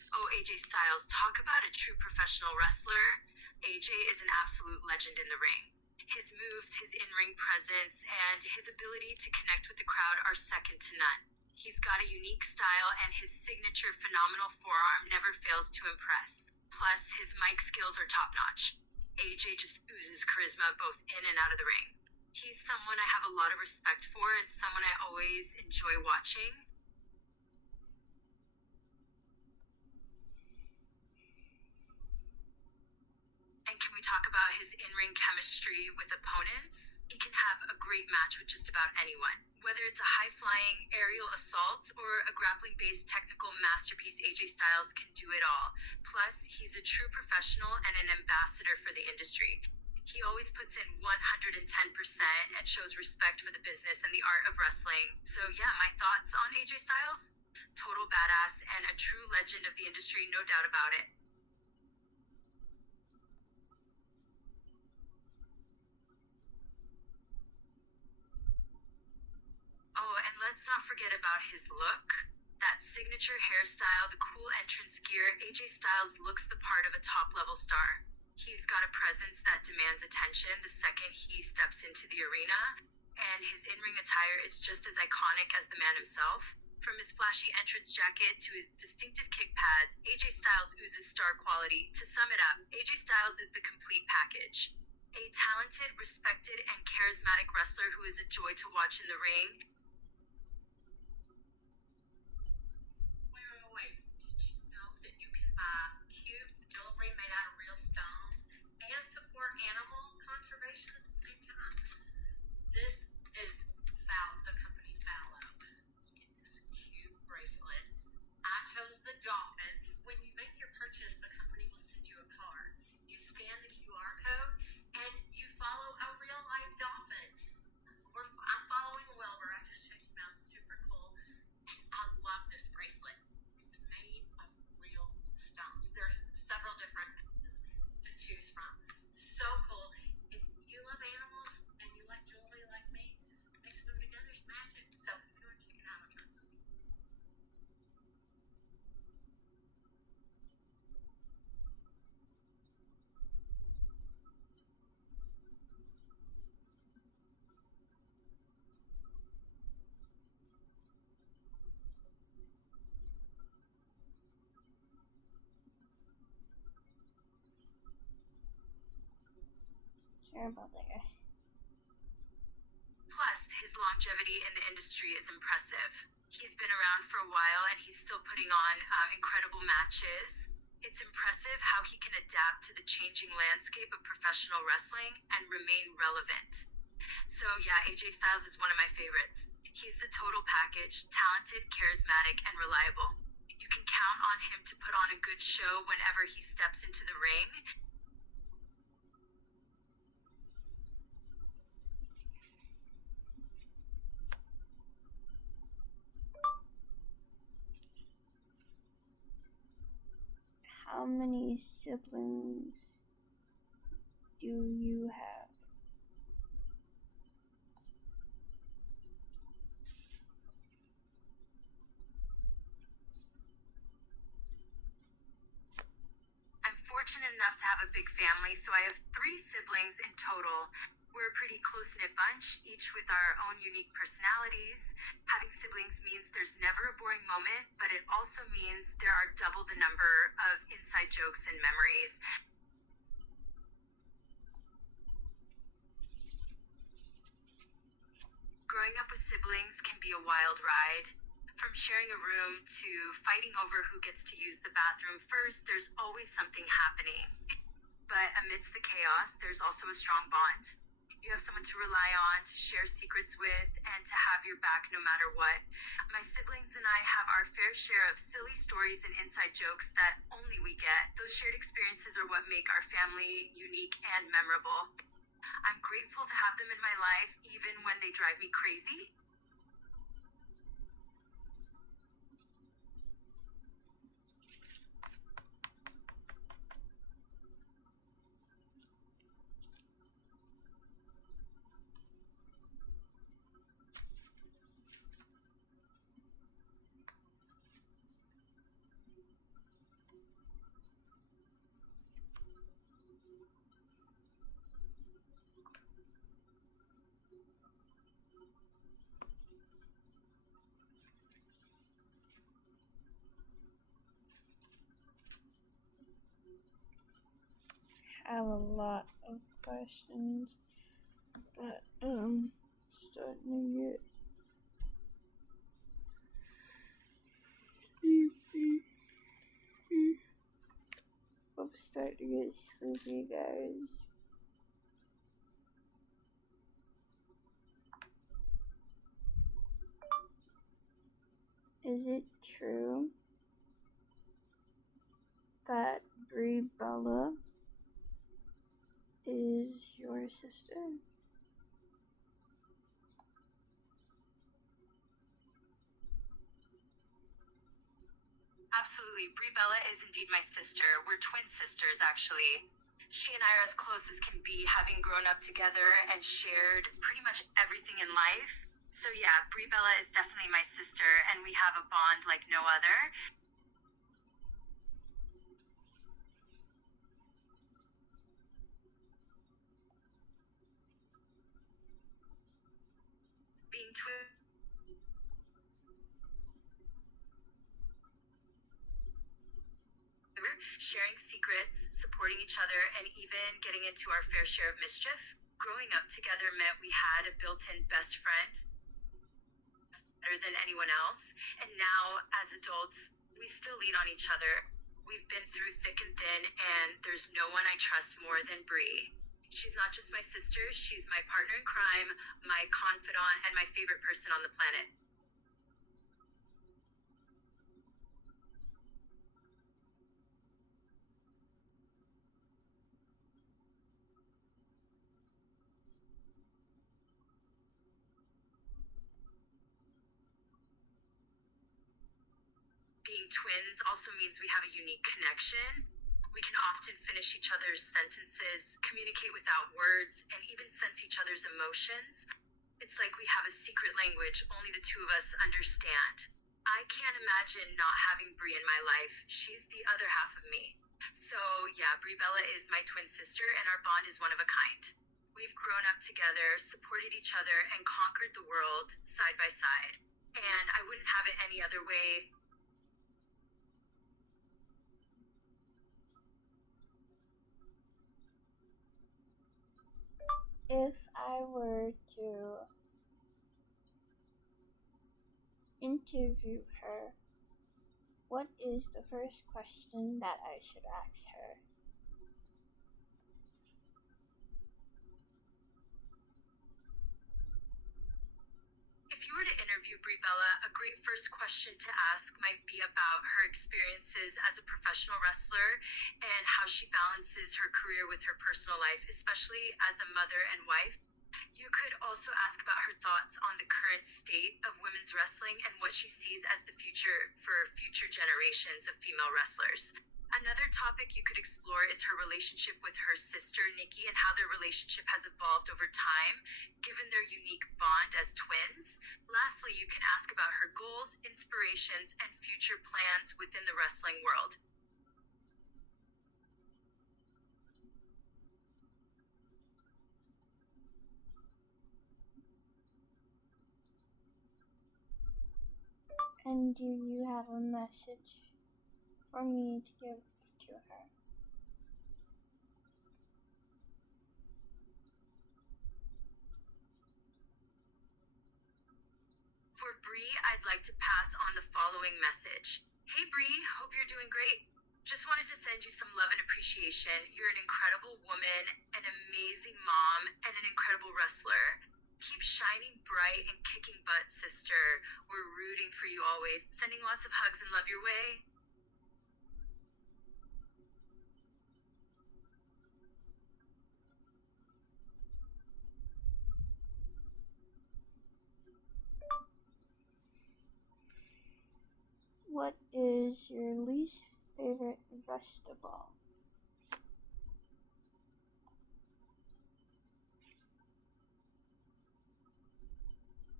Oh, AJ Styles, talk about a true professional wrestler. AJ is an absolute legend in the ring. His moves, his in-ring presence, and his ability to connect with the crowd are second to none. He's got a unique style, and his signature phenomenal forearm never fails to impress. Plus, his mic skills are top-notch. AJ just oozes charisma both in and out of the ring. He's someone I have a lot of respect for and someone I always enjoy watching. And can we talk about his in-ring chemistry with opponents? He can have a great match with just about anyone. Whether it's a high-flying aerial assault or a grappling-based technical masterpiece, AJ Styles can do it all. Plus, he's a true professional and an ambassador for the industry. He always puts in 110% and shows respect for the business and the art of wrestling. So yeah, my thoughts on AJ Styles? Total badass and a true legend of the industry, no doubt about it. Oh, and let's not forget about his look. That signature hairstyle, the cool entrance gear, AJ Styles looks the part of a top-level star. He's got a presence that demands attention the second he steps into the arena, and his in-ring attire is just as iconic as the man himself. From his flashy entrance jacket to his distinctive kick pads, AJ Styles oozes star quality. To sum it up, AJ Styles is the complete package. A talented, respected, and charismatic wrestler who is a joy to watch in the ring. Wait. Did you know that you can buy cute jewelry made out of real stones and support animal conservation at the same time? This is the company Fallow. Get this cute bracelet. I chose the dolphin. When you make your purchase, the company will send you a card. You scan the QR code and you follow a real life dolphin. I'm following Wilbur. I just checked him out. Super cool. And I love this bracelet. It's made of real stones. There's several different to choose from. So cool. If you love animals and you like jewelry like me, mixing them together is magic. So if you want to check it out, I'll try it. Sorry about that, guys. Plus, his longevity in the industry is impressive. He's been around for a while and he's still putting on incredible matches. It's impressive how he can adapt to the changing landscape of professional wrestling and remain relevant. So yeah, AJ Styles is one of my favorites. He's the total package, talented, charismatic, and reliable. You can count on him to put on a good show whenever he steps into the ring. How many siblings do you have? I'm fortunate enough to have a big family, so I have 3 siblings in total. We're a pretty close-knit bunch, each with our own unique personalities. Having siblings means there's never a boring moment, but it also means there are double the number of inside jokes and memories. Growing up with siblings can be a wild ride. From sharing a room to fighting over who gets to use the bathroom first, there's always something happening. But amidst the chaos, there's also a strong bond. You have someone to rely on, to share secrets with, and to have your back no matter what. My siblings and I have our fair share of silly stories and inside jokes that only we get. Those shared experiences are what make our family unique and memorable. I'm grateful to have them in my life, even when they drive me crazy. Have a lot of questions, but starting to get sleepy. I'm starting to get sleepy, guys. Is it true that Brie Bella is your sister? Absolutely. Brie Bella is indeed my sister. We're twin sisters, actually. She and I are as close as can be, having grown up together and shared pretty much everything in life. So yeah, Brie Bella is definitely my sister, and we have a bond like no other. Being twin, sharing secrets, supporting each other, and even getting into our fair share of mischief. Growing up together meant we had a built-in best friend, better than anyone else. And now, as adults, we still lean on each other. We've been through thick and thin, and there's no one I trust more than Brie. She's not just my sister, she's my partner in crime, my confidant, and my favorite person on the planet. Being twins also means we have a unique connection. We can often finish each other's sentences, communicate without words, and even sense each other's emotions. It's like we have a secret language only the two of us understand. I can't imagine not having Brie in my life. She's the other half of me. So yeah, Brie Bella is my twin sister, and our bond is one of a kind. We've grown up together, supported each other, and conquered the world side by side. And I wouldn't have it any other way. If I were to interview her, what is the first question that I should ask her? If you were to interview Brie Bella, a great first question to ask might be about her experiences as a professional wrestler and how she balances her career with her personal life, especially as a mother and wife. You could also ask about her thoughts on the current state of women's wrestling and what she sees as the future for future generations of female wrestlers. Another topic you could explore is her relationship with her sister, Nikki, and how their relationship has evolved over time, given their unique bond as twins. Lastly, you can ask about her goals, inspirations, and future plans within the wrestling world. And do you have a message for me to give to her? For Brie, I'd like to pass on the following message. Hey Brie, hope you're doing great. Just wanted to send you some love and appreciation. You're an incredible woman, an amazing mom, and an incredible wrestler. Keep shining bright and kicking butt, sister. We're rooting for you always. Sending lots of hugs and love your way. What is your least favorite vegetable?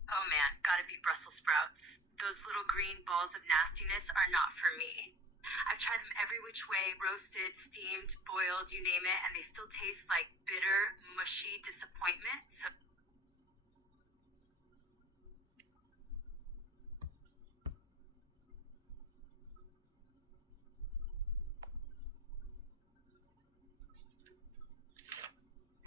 Oh man, gotta be Brussels sprouts. Those little green balls of nastiness are not for me. I've tried them every which way, roasted, steamed, boiled, you name it, and they still taste like bitter, mushy disappointment. So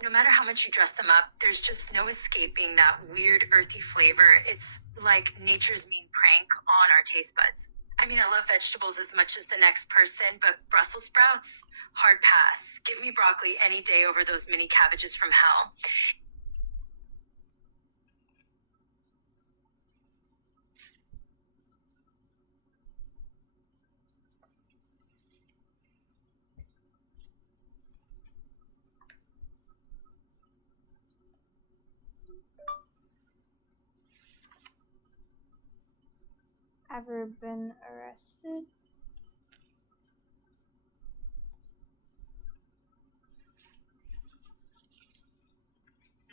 no matter how much you dress them up, there's just no escaping that weird earthy flavor. It's like nature's mean prank on our taste buds. I mean, I love vegetables as much as the next person, but Brussels sprouts? Hard pass. Give me broccoli any day over those mini cabbages from hell. Ever been arrested?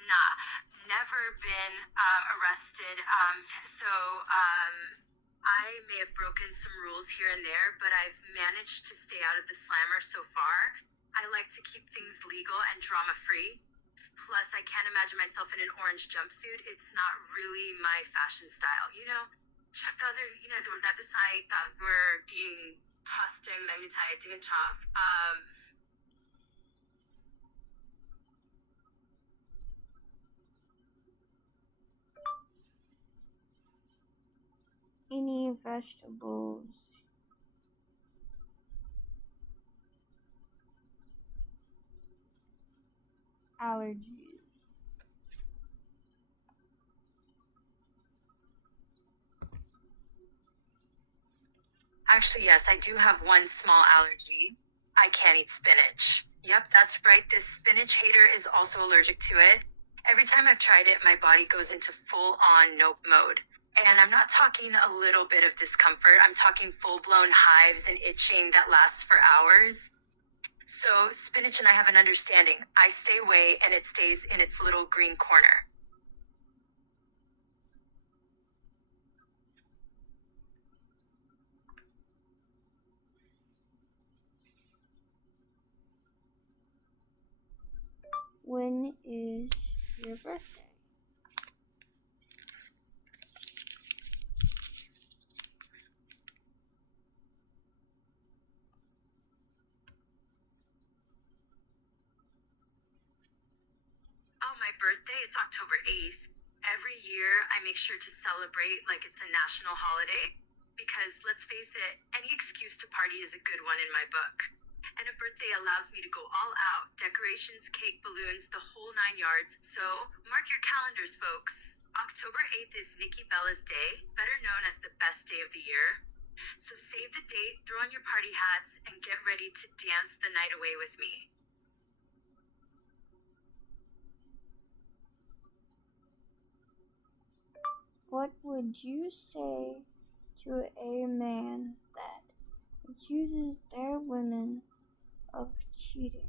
Nah, never been arrested. I may have broken some rules here and there, but I've managed to stay out of the slammer so far. I like to keep things legal and drama-free. Plus, I can't imagine myself in an orange jumpsuit. It's not really my fashion style, you know? Chaka들 that the site that we're being testing and tough. Any vegetables? Allergies. Actually, yes, I do have one small allergy. I can't eat spinach. Yep, that's right. This spinach hater is also allergic to it. Every time I've tried it, my body goes into full-on nope mode. And I'm not talking a little bit of discomfort. I'm talking full-blown hives and itching that lasts for hours. So spinach and I have an understanding. I stay away and it stays in its little green corner. When is your birthday? Oh, my birthday? It's October 8th. Every year, I make sure to celebrate like it's a national holiday. Because, let's face it, any excuse to party is a good one in my book. And a birthday allows me to go all out. Decorations, cake, balloons, the whole 9 yards. So, mark your calendars, folks. October 8th is Nikki Bella's day, better known as the best day of the year. So save the date, throw on your party hats, and get ready to dance the night away with me. What would you say to a man that accuses their women of cheating?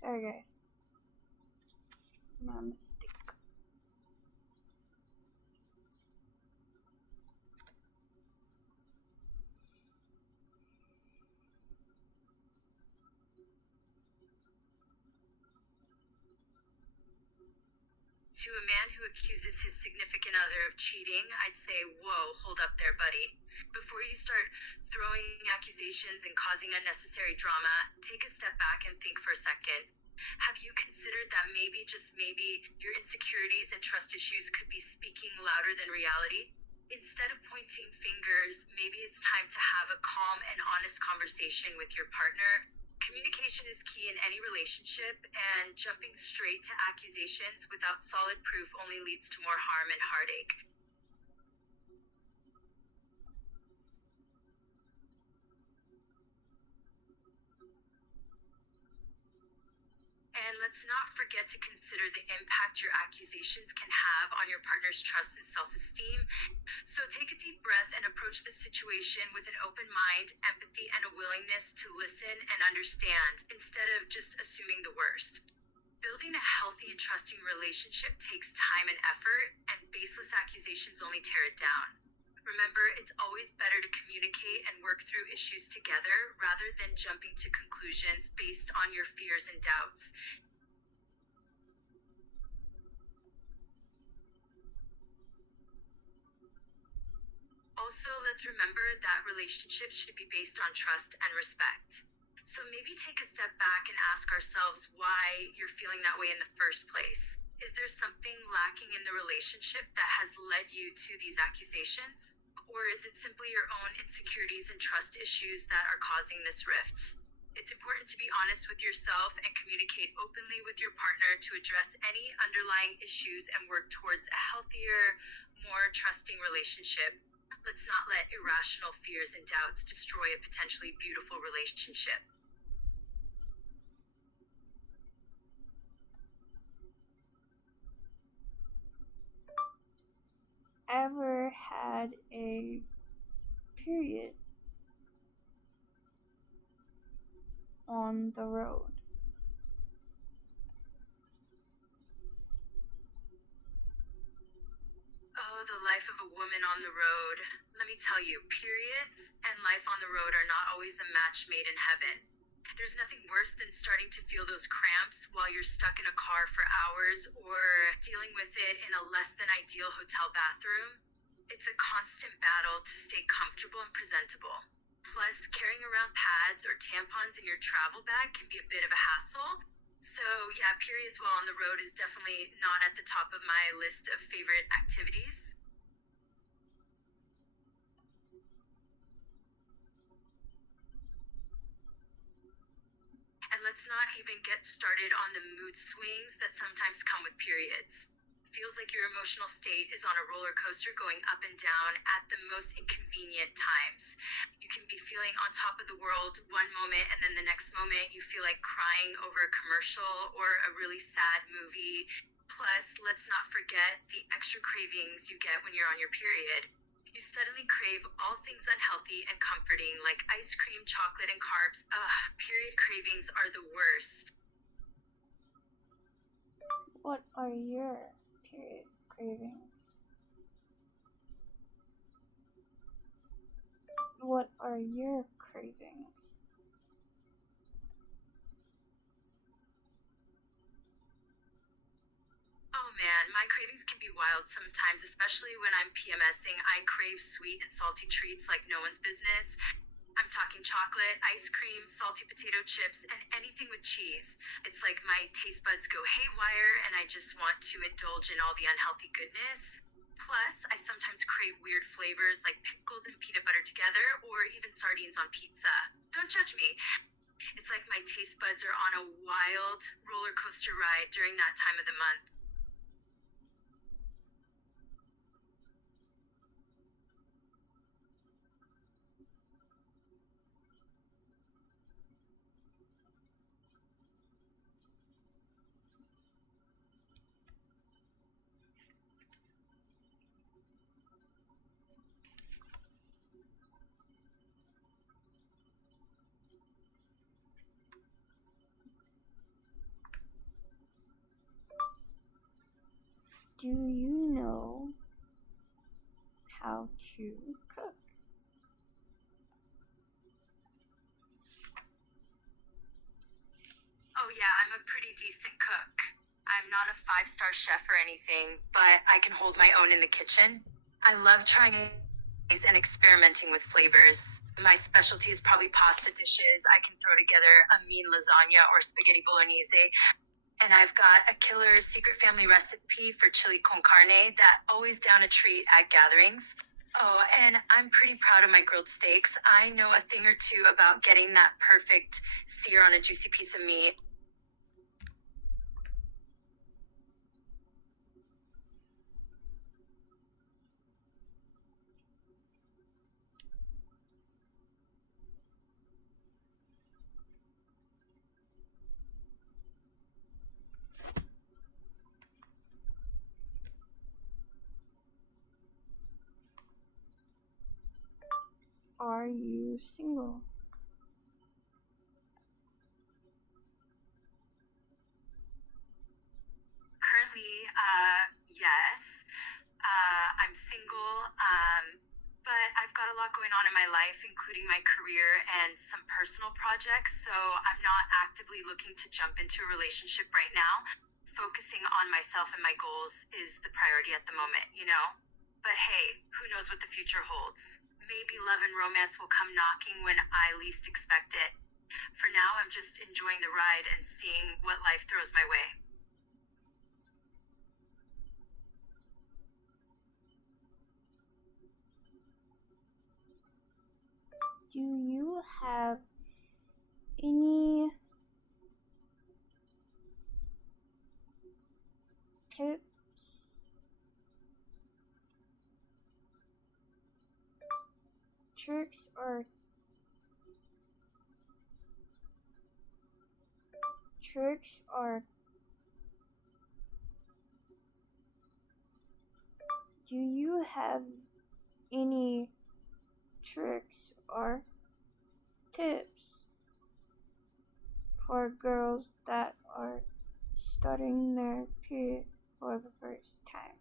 Sorry, guys. My mistake. To a man who accuses his significant other of cheating, I'd say, whoa, hold up there, buddy. Before you start throwing accusations and causing unnecessary drama, take a step back and think for a second. Have you considered that maybe, just maybe, your insecurities and trust issues could be speaking louder than reality? Instead of pointing fingers, maybe it's time to have a calm and honest conversation with your partner. Communication is key in any relationship, and jumping straight to accusations without solid proof only leads to more harm and heartache. And let's not forget to consider the impact your accusations can have on your partner's trust and self-esteem. So take a deep breath and approach this situation with an open mind, empathy, and a willingness to listen and understand instead of just assuming the worst. Building a healthy and trusting relationship takes time and effort, and baseless accusations only tear it down. Remember, it's always better to communicate and work through issues together rather than jumping to conclusions based on your fears and doubts. Also, let's remember that relationships should be based on trust and respect. So maybe take a step back and ask ourselves why you're feeling that way in the first place. Is there something lacking in the relationship that has led you to these accusations? Or is it simply your own insecurities and trust issues that are causing this rift? It's important to be honest with yourself and communicate openly with your partner to address any underlying issues and work towards a healthier, more trusting relationship. Let's not let irrational fears and doubts destroy a potentially beautiful relationship. Ever had a period on on the road? Oh, the life of a woman on the road. Let me tell you, periods and life on the road are not always a match made in heaven. There's nothing worse than starting to feel those cramps while you're stuck in a car for hours or dealing with it in a less than ideal hotel bathroom. It's a constant battle to stay comfortable and presentable. Plus, carrying around pads or tampons in your travel bag can be a bit of a hassle. So, yeah, periods while on the road is definitely not at the top of my list of favorite activities. And let's not even get started on the mood swings that sometimes come with periods. Feels like your emotional state is on a roller coaster going up and down at the most inconvenient times. You can be feeling on top of the world one moment, and then the next moment you feel like crying over a commercial or a really sad movie. Plus, let's not forget the extra cravings you get when you're on your period. You suddenly crave all things unhealthy and comforting, like ice cream, chocolate, and carbs. Ugh, period cravings are the worst. What are your period cravings? What are your cravings? Oh man, my cravings can be wild sometimes, especially when I'm PMSing. I crave sweet and salty treats like no one's business. I'm talking chocolate, ice cream, salty potato chips, and anything with cheese. It's like my taste buds go haywire and I just want to indulge in all the unhealthy goodness. Plus, I sometimes crave weird flavors like pickles and peanut butter together, or even sardines on pizza. Don't judge me. It's like my taste buds are on a wild roller coaster ride during that time of the month. Do you know how to cook? Oh yeah, I'm a pretty decent cook. I'm not a 5-star chef or anything, but I can hold my own in the kitchen. I love trying things and experimenting with flavors. My specialty is probably pasta dishes. I can throw together a mean lasagna or spaghetti bolognese. And I've got a killer secret family recipe for chili con carne that always down a treat at gatherings. Oh, and I'm pretty proud of my grilled steaks. I know a thing or two about getting that perfect sear on a juicy piece of meat. Are you single? Currently, yes. I'm single, but I've got a lot going on in my life, including my career and some personal projects, so I'm not actively looking to jump into a relationship right now. Focusing on myself and my goals is the priority at the moment, you know? But hey, who knows what the future holds? Maybe love and romance will come knocking when I least expect it. For now, I'm just enjoying the ride and seeing what life throws my way. Do you have any tips, tricks, or do you have any tricks or tips for girls that are starting their period for the first time.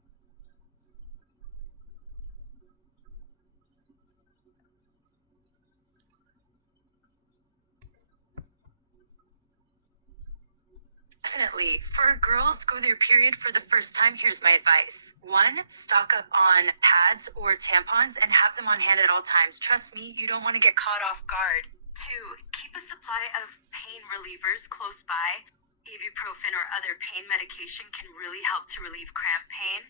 Definitely. For girls go their period for the first time, here's my advice. 1, stock up on pads or tampons and have them on hand at all times. Trust me, you don't want to get caught off guard. 2, keep a supply of pain relievers close by. Ibuprofen or other pain medication can really help to relieve cramp pain.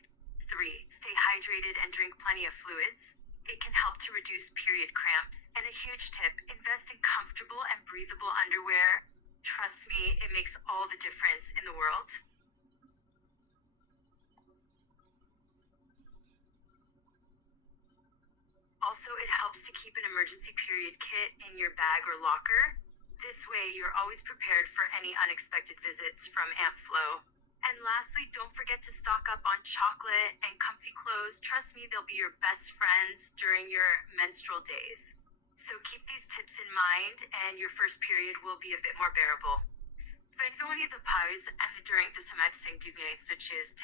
3, stay hydrated and drink plenty of fluids. It can help to reduce period cramps. And a huge tip, invest in comfortable and breathable underwear. Trust me, it makes all the difference in the world. Also, it helps to keep an emergency period kit in your bag or locker. This way, you're always prepared for any unexpected visits from Aunt Flo. And lastly, don't forget to stock up on chocolate and comfy clothes. Trust me, they'll be your best friends during your menstrual days. So keep these tips in mind and your first period will be a bit more bearable. Fenomenii de pauze en during the semester duvingsstitches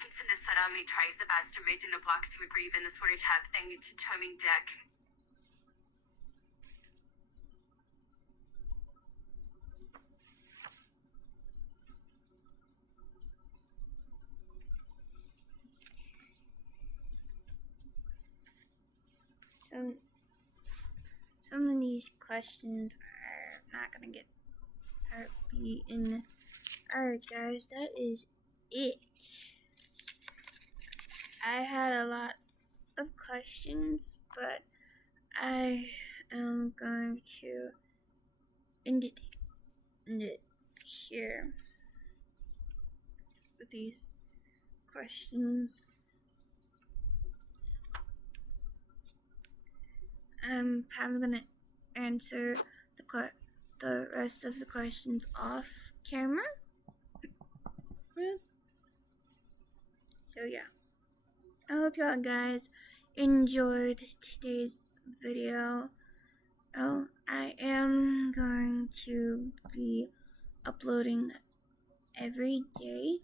fixing the ceremony tries the best to made in a block through breathe in the sort of tab thing to toming deck. Some of these questions are not gonna be in. Alright guys, that is it. I had a lot of questions, but I am going to end it here with these questions. I'm probably gonna answer the rest of the questions off camera. So yeah, I hope y'all guys enjoyed today's video. Oh, I am going to be uploading every day.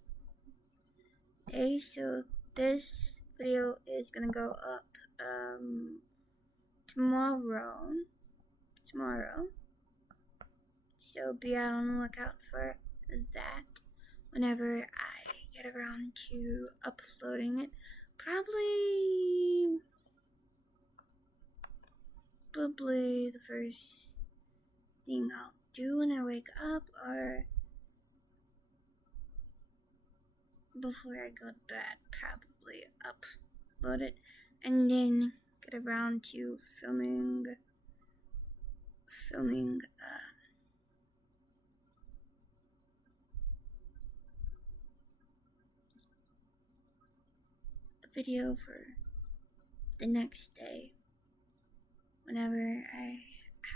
So this video is gonna go up tomorrow. So be out on the lookout for that whenever I get around to uploading it. Probably the first thing I'll do when I wake up or before I go to bed. Probably upload it and then get around to filming a video for the next day whenever I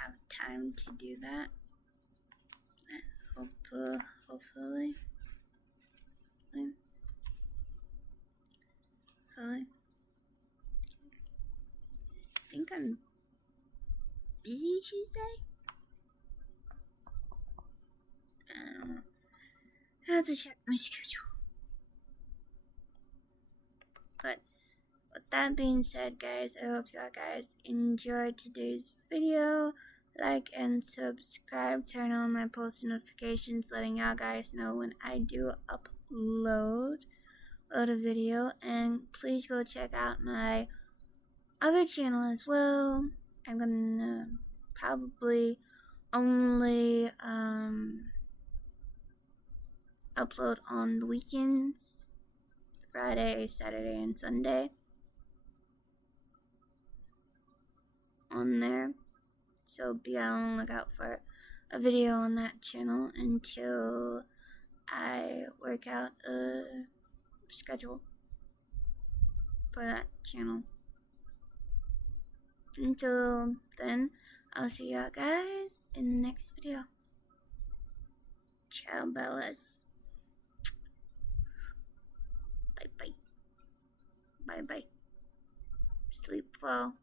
have time to do that. Hopefully. I think I'm busy Tuesday. I have to check my schedule. But with that being said, guys, I hope y'all guys enjoyed today's video. Like and subscribe, turn on my post notifications, letting y'all guys know when I do upload a video. And please go check out my other channel as well. I'm gonna probably only upload on the weekends, Friday, Saturday, and Sunday on there. So be on the lookout for a video on that channel until I work out a schedule for that channel. Until then, I'll see y'all guys in the next video. Ciao, Bellas. Bye bye. Bye bye. Sleep well.